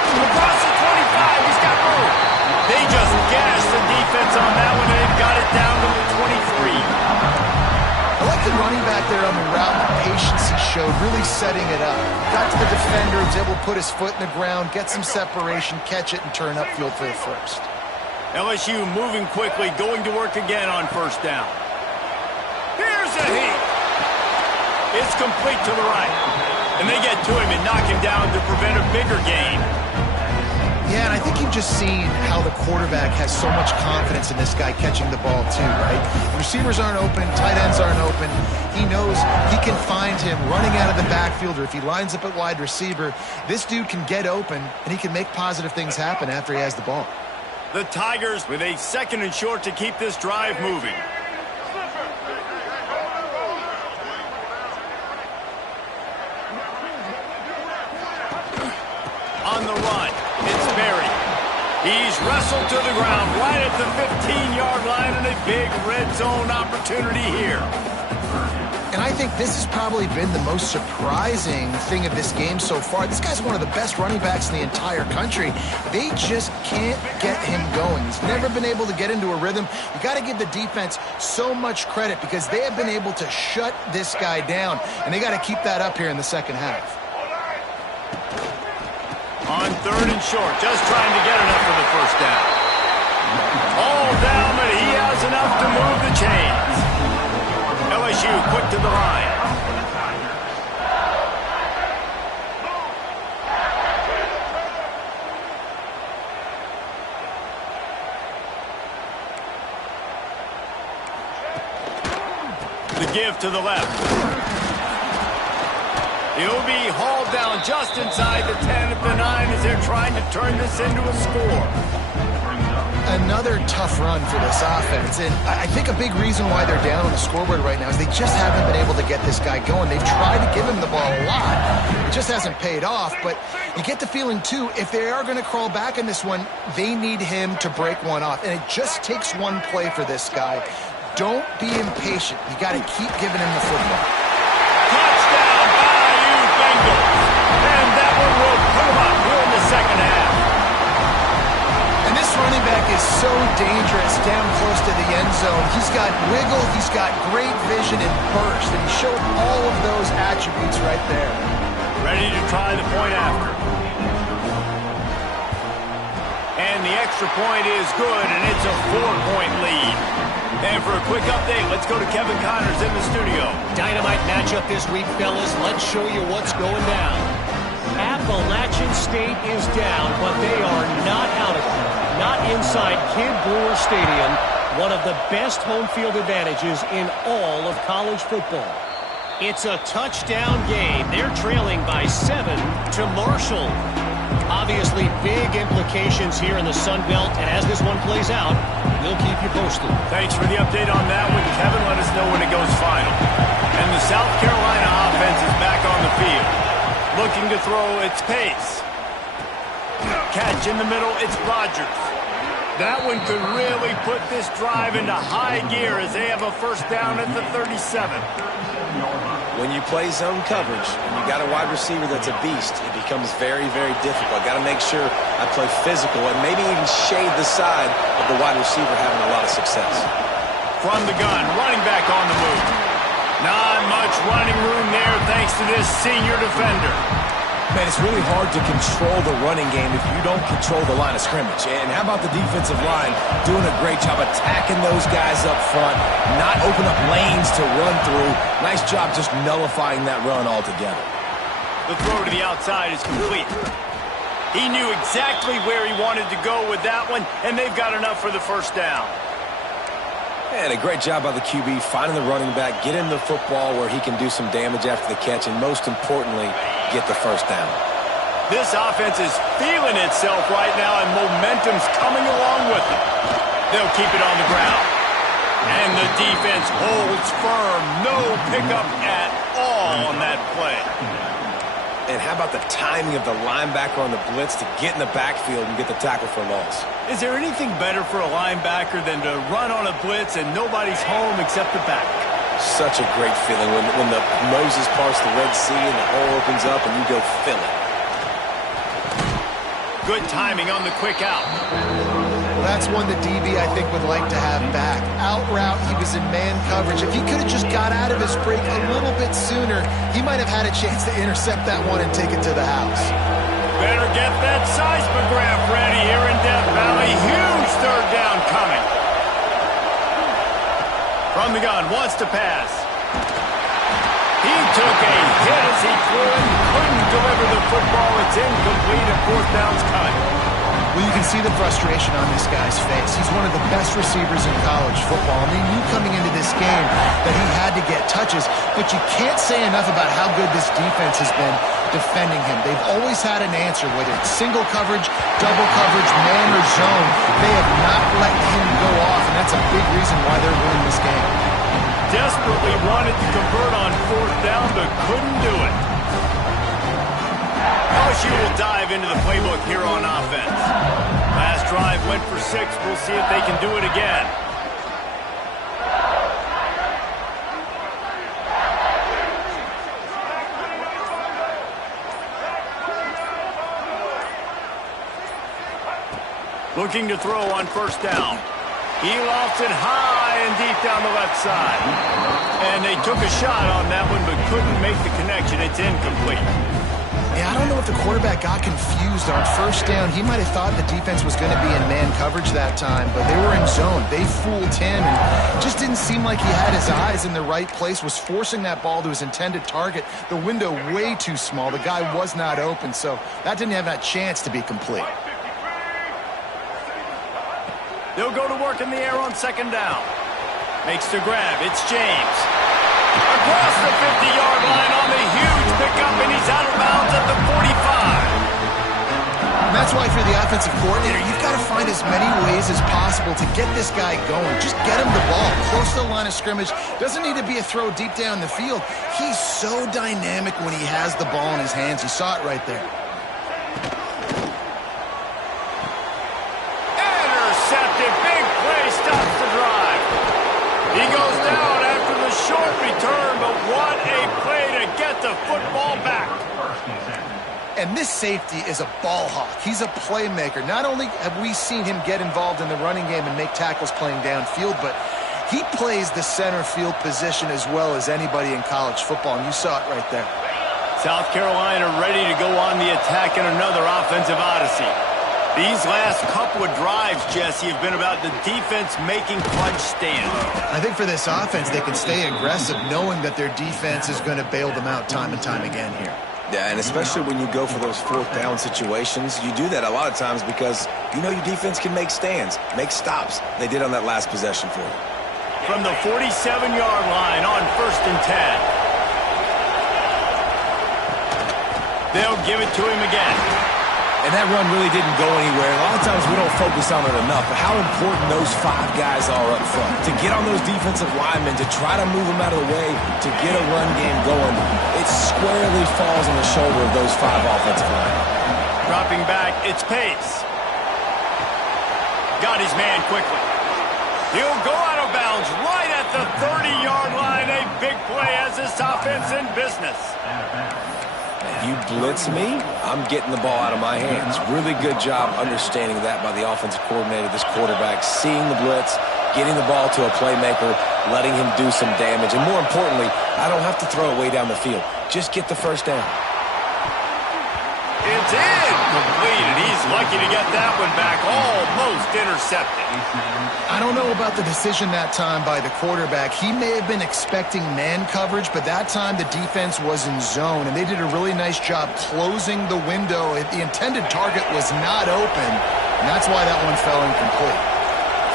Across the 25. He's got room. They just gashed the defense on that one, and they've got it down to the 23. I like the running back there on the route, the patience he showed, really setting it up. Got to the defender, was able to put his foot in the ground, get some separation, catch it, and turn upfield for the first. LSU moving quickly, going to work again on first down. Here's a heat. It's complete to the right. And they get to him and knock him down to prevent a bigger gain. Yeah, and I think you've just seen how the quarterback has so much confidence in this guy catching the ball too, right? The receivers aren't open, tight ends aren't open. He knows he can find him running out of the backfield, or if he lines up at wide receiver, this dude can get open, and he can make positive things happen after he has the ball. The Tigers with a 2nd and short to keep this drive moving. On the run, it's Berry. He's wrestled to the ground right at the 15-yard line, and a big red zone opportunity here. And I think this has probably been the most surprising thing of this game so far. This guy's one of the best running backs in the entire country. They just can't get him going. He's never been able to get into a rhythm. You got to give the defense so much credit because they have been able to shut this guy down, and they got to keep that up here in the second half. On 3rd and short, just trying to get enough for the first down. All down, but he has enough to move the chains. LSU quick to the line. The give to the left. He'll be hauled down just inside the 10 at the 9 as they're trying to turn this into a score. Another tough run for this offense, and I think a big reason why they're down on the scoreboard right now is they just haven't been able to get this guy going. They've tried to give him the ball a lot. It just hasn't paid off, but you get the feeling, too, if they are going to crawl back in this one, they need him to break one off, and it just takes one play for this guy. Don't be impatient. You got to keep giving him the football. Touchdown, Bayou Bengals. And that one will put them up here in the second half. And this running back is so dangerous down close to the end zone. He's got wiggle, he's got great vision and burst, and he showed all of those attributes right there. Ready to try the point after. And the extra point is good, and it's a 4-point lead. And for a quick update, let's go to Kevin Connors in the studio. Dynamite matchup this week, fellas. Let's show you what's going down. Appalachian State is down, but they are not out of it. Not inside Kidd Brewer Stadium, one of the best home field advantages in all of college football. It's a touchdown game. They're trailing by 7 to Marshall. Obviously, big implications here in the Sun Belt, and as this one plays out, we'll keep you posted. Thanks for the update on that one, Kevin. Let us know when it goes final. And the South Carolina offense is back on the field. Looking to throw its pace. Catch in the middle, it's Rodgers. That one could really put this drive into high gear as they have a first down at the 37. When you play zone coverage and you got a wide receiver that's a beast, it becomes very, very difficult. Got to make sure I play physical and maybe even shade the side of the wide receiver having a lot of success. From the gun, running back on the move. Not much running room there thanks to this senior defender. Man, it's really hard to control the running game if you don't control the line of scrimmage. And how about the defensive line doing a great job attacking those guys up front, not open up lanes to run through. Nice job just nullifying that run altogether. The throw to the outside is complete. He knew exactly where he wanted to go with that one, and they've got enough for the first down. And a great job by the QB finding the running back, get him the football where he can do some damage after the catch, and most importantly, get the first down. This offense is feeling itself right now, and momentum's coming along with them. They'll keep it on the ground. And the defense holds firm. No pickup at all on that play. And how about the timing of the linebacker on the blitz to get in the backfield and get the tackle for loss? Is there anything better for a linebacker than to run on a blitz and nobody's home except the back? Such a great feeling when the Moses parts the Red Sea and the hole opens up and you go fill it. Good timing on the quick out. That's one the DB, I think, would like to have back. Out route, he was in man coverage. If he could have just got out of his break a little bit sooner, he might have had a chance to intercept that one and take it to the house. Better get that seismograph ready here in Death Valley. Huge third down coming. From the gun, wants to pass. He took a hit as he threw it. Couldn't deliver the football. It's incomplete and fourth down's coming. Well, you can see the frustration on this guy's face. He's one of the best receivers in college football. I mean, you coming into this game that he had to get touches, but you can't say enough about how good this defense has been defending him. They've always had an answer, whether it's single coverage, double coverage, man or zone. They have not let him go off, and that's a big reason why they're winning this game. Desperately wanted to convert on fourth down, but couldn't do it. LSU will dive into the playbook here on offense. Last drive went for 6. We'll see if they can do it again. Looking to throw on first down. He lofts it high and deep down the left side. And they took a shot on that one, but couldn't make the connection. It's incomplete. Yeah, I don't know if the quarterback got confused on first down. He might have thought the defense was going to be in man coverage that time, but they were in zone. They fooled him, and just didn't seem like he had his eyes in the right place, was forcing that ball to his intended target. The window way too small. The guy was not open, so that didn't have that chance to be complete. They'll go to work in the air on second down. Makes the grab. It's James. Across the 50-yard line on the huge pickup, and he's out of bounds at the 45. that's why if you're the offensive coordinator, you've got to find as many ways as possible to get this guy going. Just get him the ball close to the line of scrimmage. Doesn't need to be a throw deep down the field. He's so dynamic when he has the ball in his hands. You saw it right there. Intercepted. Big play stops the drive. He goes down after the short return, but what a play to get the football back. And this safety is a ball hawk. He's a playmaker. Not only have we seen him get involved in the running game and make tackles playing downfield, but he plays the center field position as well as anybody in college football, and you saw it right there. South Carolina ready to go on the attack in another offensive odyssey. These last couple of drives, Jesse, have been about the defense making clutch stands. I think for this offense, they can stay aggressive knowing that their defense is going to bail them out time and time again here. Yeah, and especially when you go for those fourth down situations, you do that a lot of times because you know your defense can make stands, make stops. They did on that last possession for you. From the 47-yard line on 1st and 10. They'll give it to him again. And that run really didn't go anywhere. A lot of times we don't focus on it enough, but how important those 5 guys are up front. To get on those defensive linemen, to try to move them out of the way, to get a run game going, it squarely falls on the shoulder of those 5 offensive linemen. Dropping back, it's Pace. Got his man quickly. He'll go out of bounds right at the 30-yard line. A big play as this offense in business. You blitz me, I'm getting the ball out of my hands. Really good job understanding that by the offensive coordinator, this quarterback, seeing the blitz, getting the ball to a playmaker, letting him do some damage. And more importantly, I don't have to throw it way down the field. Just get the first down. It's incomplete, and he's lucky to get that one back, almost intercepted. I don't know about the decision that time by the quarterback. He may have been expecting man coverage, but that time the defense was in zone, and they did a really nice job closing the window. The intended target was not open, and that's why that one fell incomplete.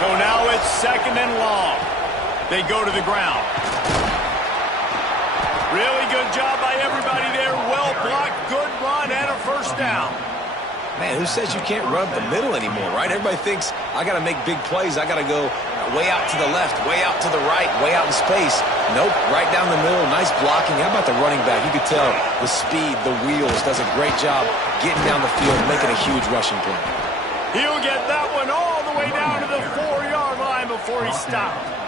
So now it's 2nd and long. They go to the ground. Really good job by everybody there. Well blocked, good run, and a first down. Man, who says you can't run up the middle anymore, right? Everybody thinks I got to make big plays. I got to go way out to the left, way out to the right, way out in space. Nope, right down the middle. Nice blocking. How about the running back? You could tell the speed, the wheels, does a great job getting down the field, making a huge rushing play. He'll get that one all the way down to the 4-yard line before he stopped.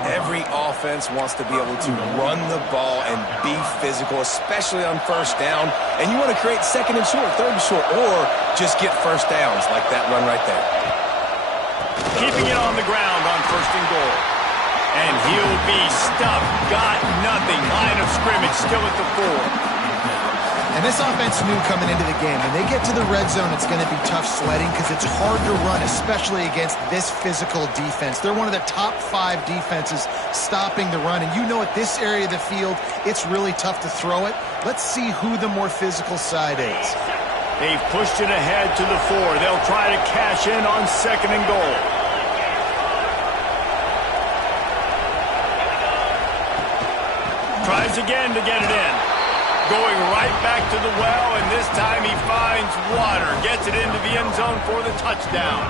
Every offense wants to be able to run the ball and be physical, especially on first down. And you want to create 2nd and short, 3rd and short, or just get first downs like that run right there. Keeping it on the ground on 1st and goal. And he'll be stuffed. Got nothing. Line of scrimmage still at the 4. And this offense knew coming into the game, when they get to the red zone, it's going to be tough sledding because it's hard to run, especially against this physical defense. They're one of the top 5 defenses stopping the run. And you know at this area of the field, it's really tough to throw it. Let's see who the more physical side is. They've pushed it ahead to the 4. They'll try to cash in on 2nd and goal. Tries again to get it in. Going right back to the well, and this time he finds water. Gets it into the end zone for the touchdown.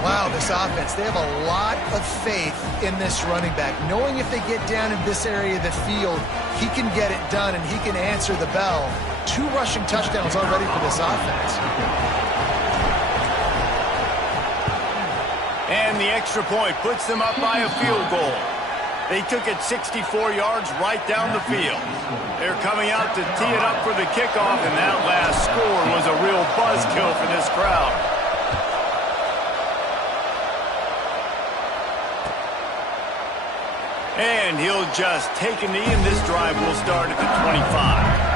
Wow, this offense, they have a lot of faith in this running back. Knowing if they get down in this area of the field, he can get it done and he can answer the bell. 2 rushing touchdowns already for this offense. And the extra point puts them up by a field goal. They took it 64 yards right down the field. They're coming out to tee it up for the kickoff, and that last score was a real buzzkill for this crowd. And he'll just take a knee, and this drive will start at the 25.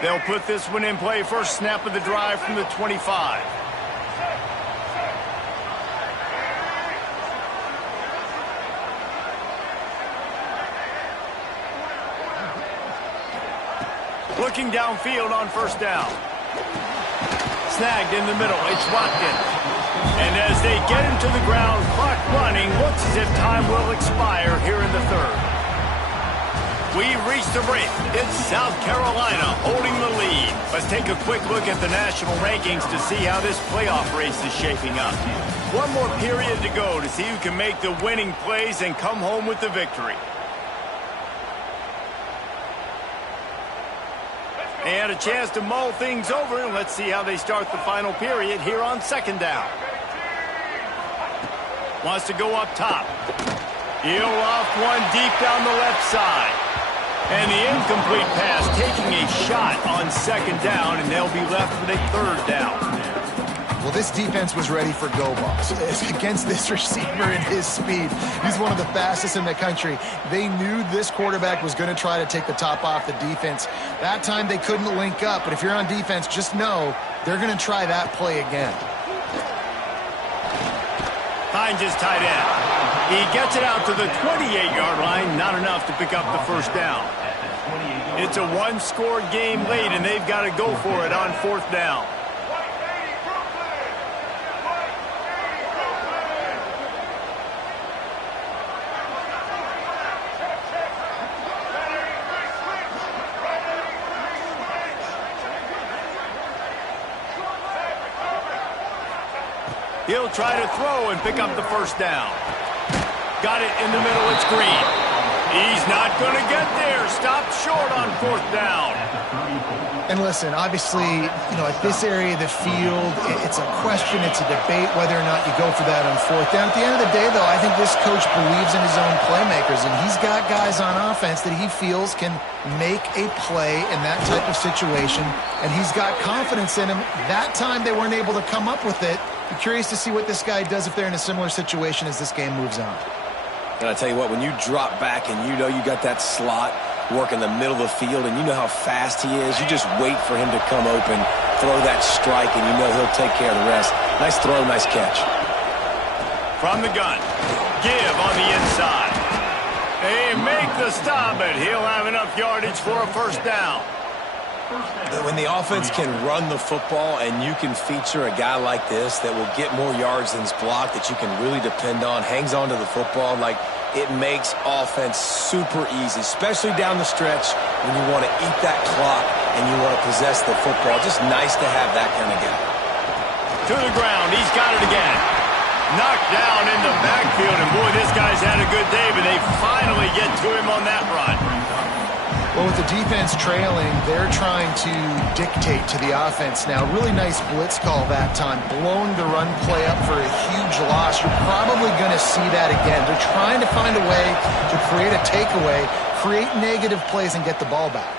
They'll put this one in play. First snap of the drive from the 25. Looking downfield on first down. Snagged in the middle. It's Watkins. And as they get him to the ground, clock running. Looks as if time will expire here in the third. We've reached the break. It's South Carolina holding the lead. Let's take a quick look at the national rankings to see how this playoff race is shaping up. One more period to go to see who can make the winning plays and come home with the victory. And a chance to mull things over, and let's see how they start the final period here on second down. Wants to go up top. He'll off one deep down the left side. And the incomplete pass taking a shot on second down, and they'll be left with a third down. Well, this defense was ready for go balls. Against this receiver and his speed, he's one of the fastest in the country. They knew this quarterback was going to try to take the top off the defense. That time they couldn't link up, but if you're on defense, just know they're going to try that play again. Finds his tight end. He gets it out to the 28-yard line, not enough to pick up the first down. It's a one-score game late, and they've got to go for it on fourth down. He'll try to throw and pick up the first down. Got it in the middle. It's Green. He's not going to get there. Stopped short on fourth down. And listen, obviously, at this area of the field, it's a question, it's a debate whether or not you go for that on fourth down. At the end of the day, though, I think this coach believes in his own playmakers, and he's got guys on offense that he feels can make a play in that type of situation, and he's got confidence in him. That time they weren't able to come up with it. I'm curious to see what this guy does if they're in a similar situation as this game moves on. And I tell you what, when you drop back and you got that slot work in the middle of the field and you know how fast he is, you just wait for him to come open, throw that strike, and you know he'll take care of the rest. Nice throw, nice catch. From the gun, give on the inside. They make the stop, but he'll have enough yardage for a first down. When the offense can run the football and you can feature a guy like this that will get more yards than's blocked, that you can really depend on, hangs on to the football, it makes offense super easy, especially down the stretch when you want to eat that clock and you want to possess the football. Just nice to have that kind of guy. To the ground. He's got it again. Knocked down in the backfield, and boy, this guy's had a good day, but they finally get to him on that run. Well, with the defense trailing, they're trying to dictate to the offense now. Really nice blitz call that time. Blowing the run play up for a huge loss. You're probably going to see that again. They're trying to find a way to create a takeaway, create negative plays, and get the ball back.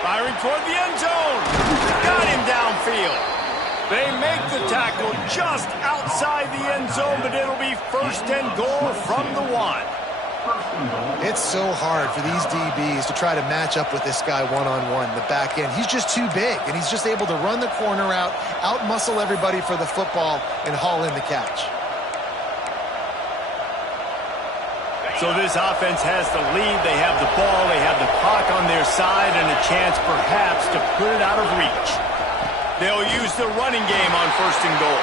Firing toward the end zone. Got him downfield. They make the tackle just outside the end zone, but it'll be first and goal from the one. It's so hard for these DBs to try to match up with this guy one-on-one, the back end. He's just too big, and he's just able to run the corner out-muscle everybody for the football, and haul in the catch. So this offense has the lead. They have the ball. They have the clock on their side and a chance perhaps to put it out of reach. They'll use the running game on first and goal.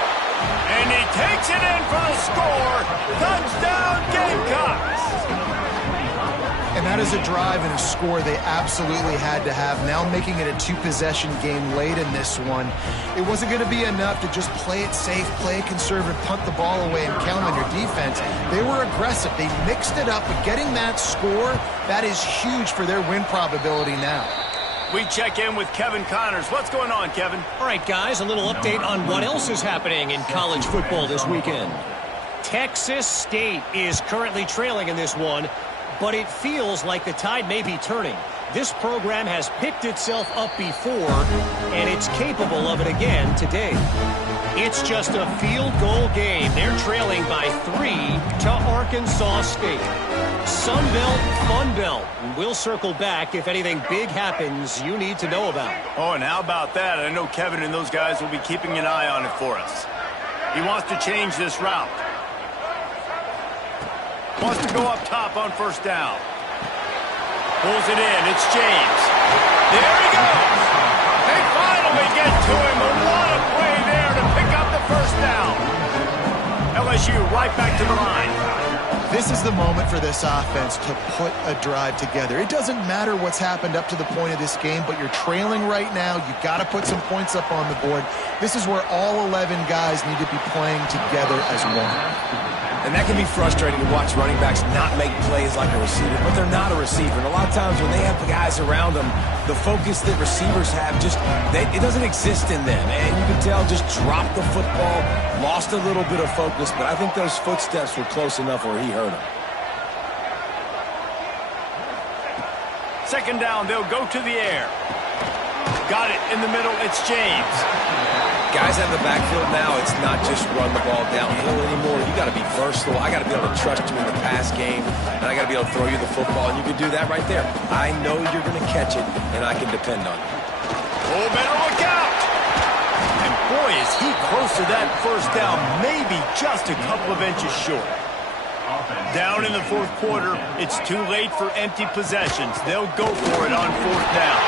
And he takes it in for the score. Touchdown, Gamecocks. And that is a drive and a score they absolutely had to have. Now making it a two-possession game late in this one. It wasn't going to be enough to just play it safe, play it conservative, punt the ball away, and count on your defense. They were aggressive. They mixed it up, but getting that score, that is huge for their win probability now. We check in with Kevin Connors. What's going on, Kevin? All right, guys, a little update on what else is happening in college football this weekend. Texas State is currently trailing in this one, but it feels like the tide may be turning. This program has picked itself up before, and it's capable of it again today. It's just a field goal game. They're trailing by 3 to Arkansas State. Sun Belt, Fun Belt. We'll circle back if anything big happens you need to know about. Oh, and how about that? I know Kevin and those guys will be keeping an eye on it for us. He wants to change this route. Wants to go up top on first down. Pulls it in. It's James. There he goes. They finally get to him. And what a play there to pick up the first down. LSU right back to the line. This is the moment for this offense to put a drive together. It doesn't matter what's happened up to the point of this game, but you're trailing right now. You've got to put some points up on the board. This is where all 11 guys need to be playing together as one. And that can be frustrating to watch running backs not make plays like a receiver, but they're not a receiver. And a lot of times when they have the guys around them, the focus that receivers have it doesn't exist in them. And you can tell just dropped the football, lost a little bit of focus, but I think those footsteps were close enough where he heard them. Second down, they'll go to the air. Got it in the middle, it's James. Guys out of the backfield now, it's not just run the ball downhill anymore. You got to be versatile. I got to be able to trust you in the pass game, and I got to be able to throw you the football, and you can do that right there. I know you're going to catch it, and I can depend on you. Oh, better look out! And boy, is he close to that first down, maybe just a couple of inches short. Down in the fourth quarter, it's too late for empty possessions. They'll go for it on fourth down.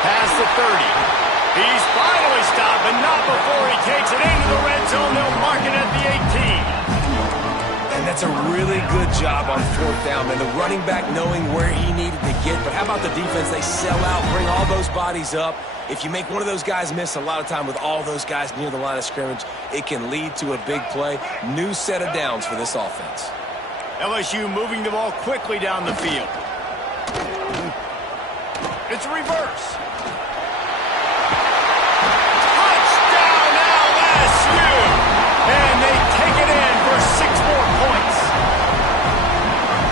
Past the 30. He's finally stopped, but not before he takes it into the red zone. They'll mark it at the 18. And that's a really good job on fourth down, man. The running back knowing where he needed to get. But how about the defense? They sell out, bring all those bodies up. If you make one of those guys miss, a lot of time with all those guys near the line of scrimmage, it can lead to a big play. New set of downs for this offense. LSU moving the ball quickly down the field. It's a reverse. And they take it in for 6 more points.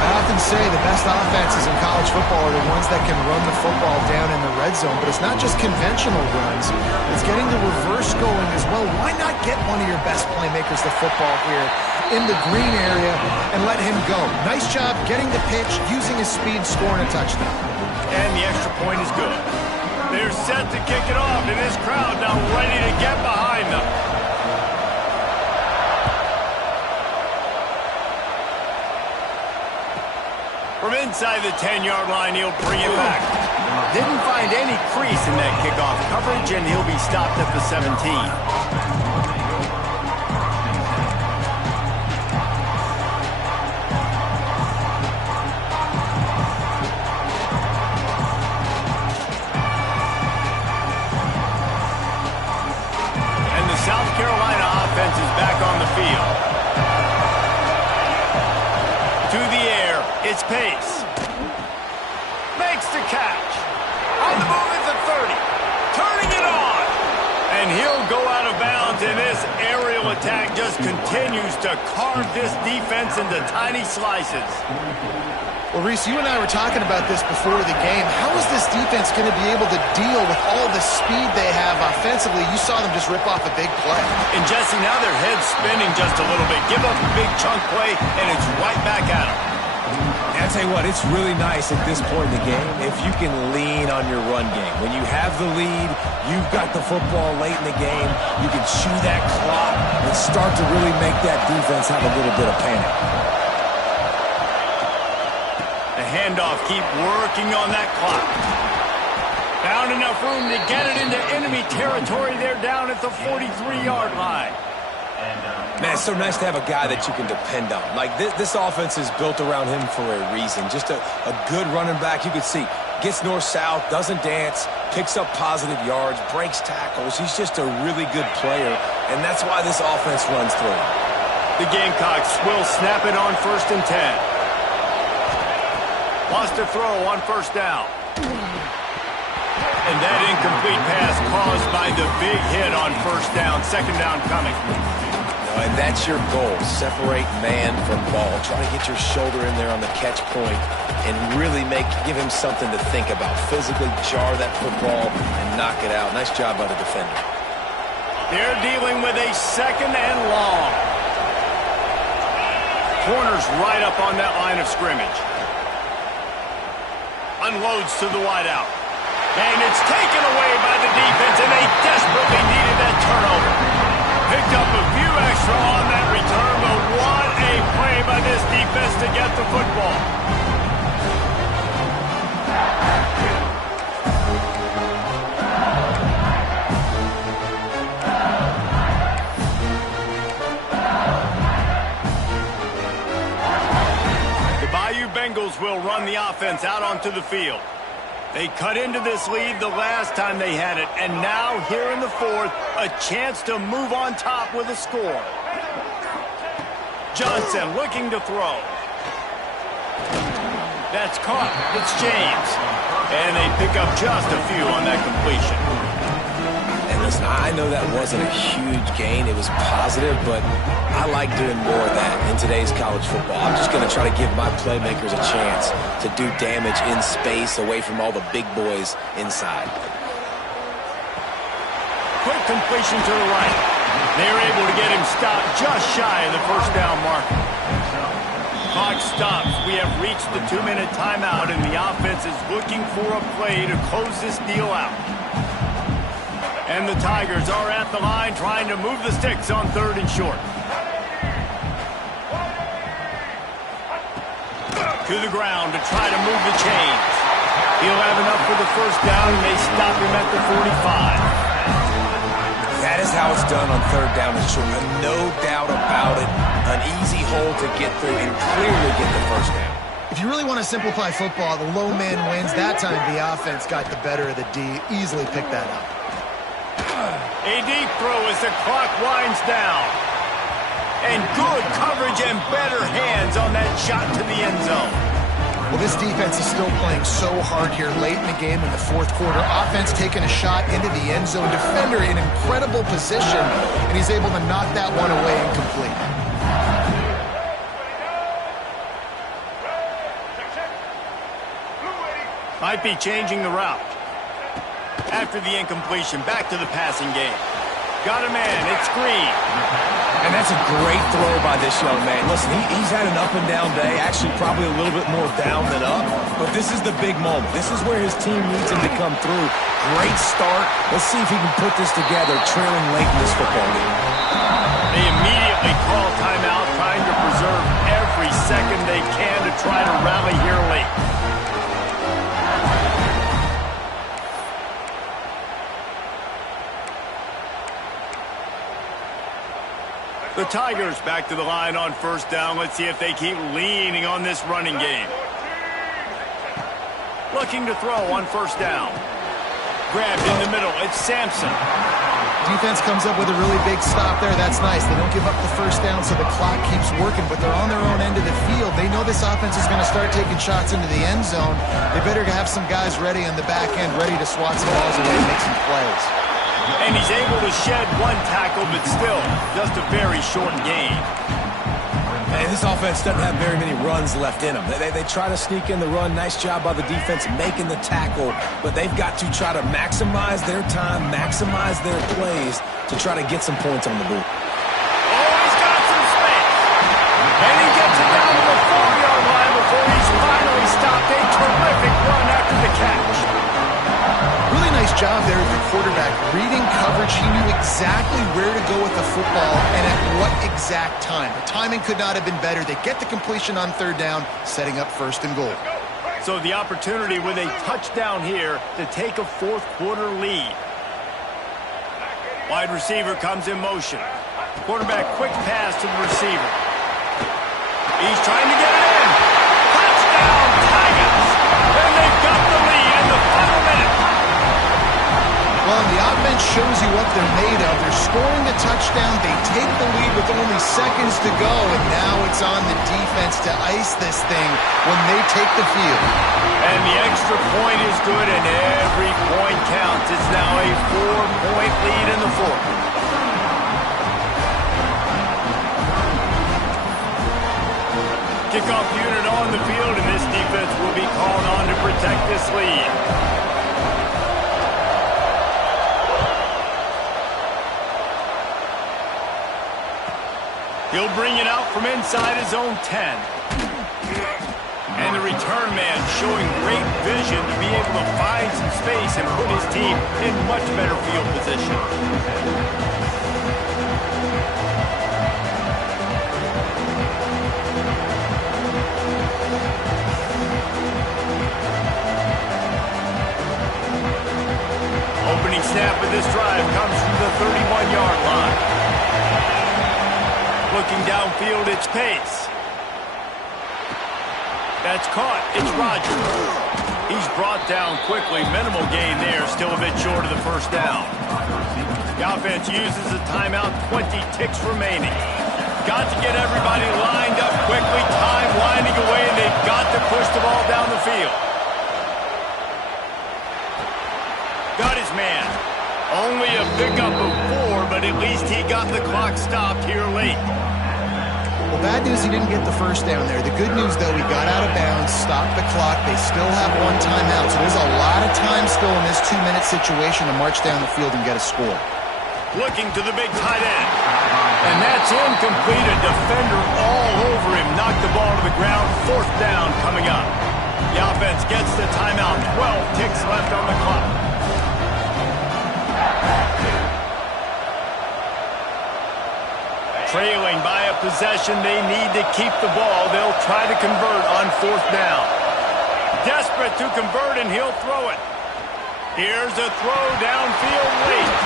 I often say the best offenses in college football are the ones that can run the football down in the red zone, but it's not just conventional runs. It's getting the reverse going as well. Why not get one of your best playmakers the football here in the green area and let him go? Nice job getting the pitch, using his speed, scoring a touchdown. And the extra point is good. They're set to kick it off, and this crowd now ready to get behind them. From inside the 10-yard line, he'll bring it back. Didn't find any crease in that kickoff coverage, and he'll be stopped at the 17. South Carolina offense is back on the field. To the air, it's Pace. Makes the catch. On the move at the 30. Turning it on. And he'll go out of bounds, and this aerial attack just continues to carve this defense into tiny slices. Well, Reese, you and I were talking about this before the game. How is this defense going to be able to deal with all the speed they have offensively? You saw them just rip off a big play. And Jesse, now their head's spinning just a little bit. Give up a big chunk play, and it's right back at them. And I'll tell you what, it's really nice at this point in the game if you can lean on your run game. When you have the lead, you've got the football late in the game, you can chew that clock and start to really make that defense have a little bit of panic. The handoff, keep working on that clock. Found enough room to get it into enemy territory. They're down at the 43-yard line. Man, it's so nice to have a guy that you can depend on. Like, this offense is built around him for a reason. Just a good running back. You can see, gets north-south, doesn't dance, picks up positive yards, breaks tackles. He's just a really good player, and that's why this offense runs through. The Gamecocks will snap it on 1st and 10. Lost a throw on first down. And that incomplete pass caused by the big hit on first down. Second down coming. And that's your goal. Separate man from ball. Try to get your shoulder in there on the catch point and really give him something to think about. Physically jar that football and knock it out. Nice job by the defender. They're dealing with a second and long. Corner's right up on that line of scrimmage. Unloads to the wideout. And it's taken away by the defense, and they desperately needed that turnover. Picked up a few extra on that return, but what a play by this defense to get the football. Bengals will run the offense out onto the field. They cut into this lead the last time they had it, and now here in the fourth, a chance to move on top with a score. Johnson looking to throw. That's caught. It's James. And they pick up just a few on that completion. And listen, I know that wasn't a huge gain. It was positive, but I like doing more of that in today's college football. I'm just going to try to give my playmakers a chance to do damage in space away from all the big boys inside. Quick completion to the right. They're able to get him stopped just shy of the first down marker. Clock stops. We have reached the 2-minute timeout, and the offense is looking for a play to close this deal out. And the Tigers are at the line trying to move the sticks on 3rd and short. To the ground to try to move the chains. He'll have enough for the first down, and they stop him at the 45. That is how it's done on 3rd down and short. No doubt about it. An easy hole to get through and clearly get the first down. If you really want to simplify football, the low man wins. That time the offense got the better of the D. Easily picked that up. A deep throw as the clock winds down. And good coverage and better hands on that shot to the end zone. Well, this defense is still playing so hard here late in the game in the fourth quarter. Offense taking a shot into the end zone. Defender in incredible position, and he's able to knock that one away incomplete. Might be changing the route. After the incompletion, back to the passing game. Got a man, it's Green. And that's a great throw by this young man. Listen, he's had an up-and-down day, actually probably a little bit more down than up, but this is the big moment. This is where his team needs him to come through. Great start. Let's see if he can put this together, trailing late in this football game. They immediately call timeout, trying to preserve every second they can to try to rally here late. The Tigers back to the line on 1st down. Let's see if they keep leaning on this running game. Looking to throw on 1st down. Grabbed in the middle. It's Sampson. Defense comes up with a really big stop there. That's nice. They don't give up the first down, so the clock keeps working, but they're on their own end of the field. They know this offense is going to start taking shots into the end zone. They better have some guys ready on the back end, ready to swat some balls away and make some plays. And he's able to shed one tackle, but still, just a very short gain. And this offense doesn't have very many runs left in them. They try to sneak in the run. Nice job by the defense making the tackle, but they've got to try to maximize their time, maximize their plays to try to get some points on the board. Oh, he's got some space. And he gets it down to the 4-yard line before he's finally stopped. A terrific run after the catch. Really nice job there with the quarterback. Reading coverage, he knew exactly where to go with the football and at what exact time. The timing could not have been better. They get the completion on 3rd down, setting up 1st and goal. So the opportunity with a touchdown here to take a 4th quarter lead. Wide receiver comes in motion. Quarterback quick pass to the receiver. He's trying to get it in. Touchdown, Tigers! And they've got the lead in the final minute. Well, the offense shows you what they're made of. They're scoring the touchdown. They take the lead with only seconds to go, and now it's on the defense to ice this thing when they take the field. And the extra point is good, and every point counts. It's now a 4-point lead in the fourth. Kickoff unit on the field, and this defense will be called on to protect this lead. He'll bring it out from inside his own 10. And the return man showing great vision to be able to find some space and put his team in much better field position. Opening snap of this drive comes from the 31-yard line. Looking downfield, it's Pace. That's caught. It's Rodgers. He's brought down quickly. Minimal gain there. Still a bit short of the first down. The offense uses a timeout. 20 ticks remaining. Got to get everybody lined up quickly. Time winding away, and they've got to push the ball down the field. Got his man. Only a pickup of 4, but at least he got the clock stopped here late. Well, bad news he didn't get the first down there. The good news, though, he got out of bounds, stopped the clock. They still have 1 timeout, so there's a lot of time still in this 2-minute situation to march down the field and get a score. Looking to the big tight end. And that's incomplete. A defender all over him. Knocked the ball to the ground. 4th down coming up. The offense gets the timeout. 12 ticks left on the clock. Trailing by a possession, they need to keep the ball. They'll try to convert on 4th down. Desperate to convert, and he'll throw it. Here's a throw downfield late.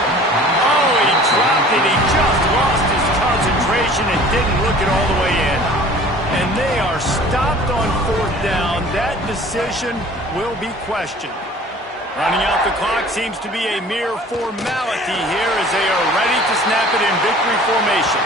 Oh, he dropped it. He just lost his concentration and didn't look it all the way in. And they are stopped on 4th down. That decision will be questioned. Running out the clock seems to be a mere formality here as they are ready to snap it in victory formation.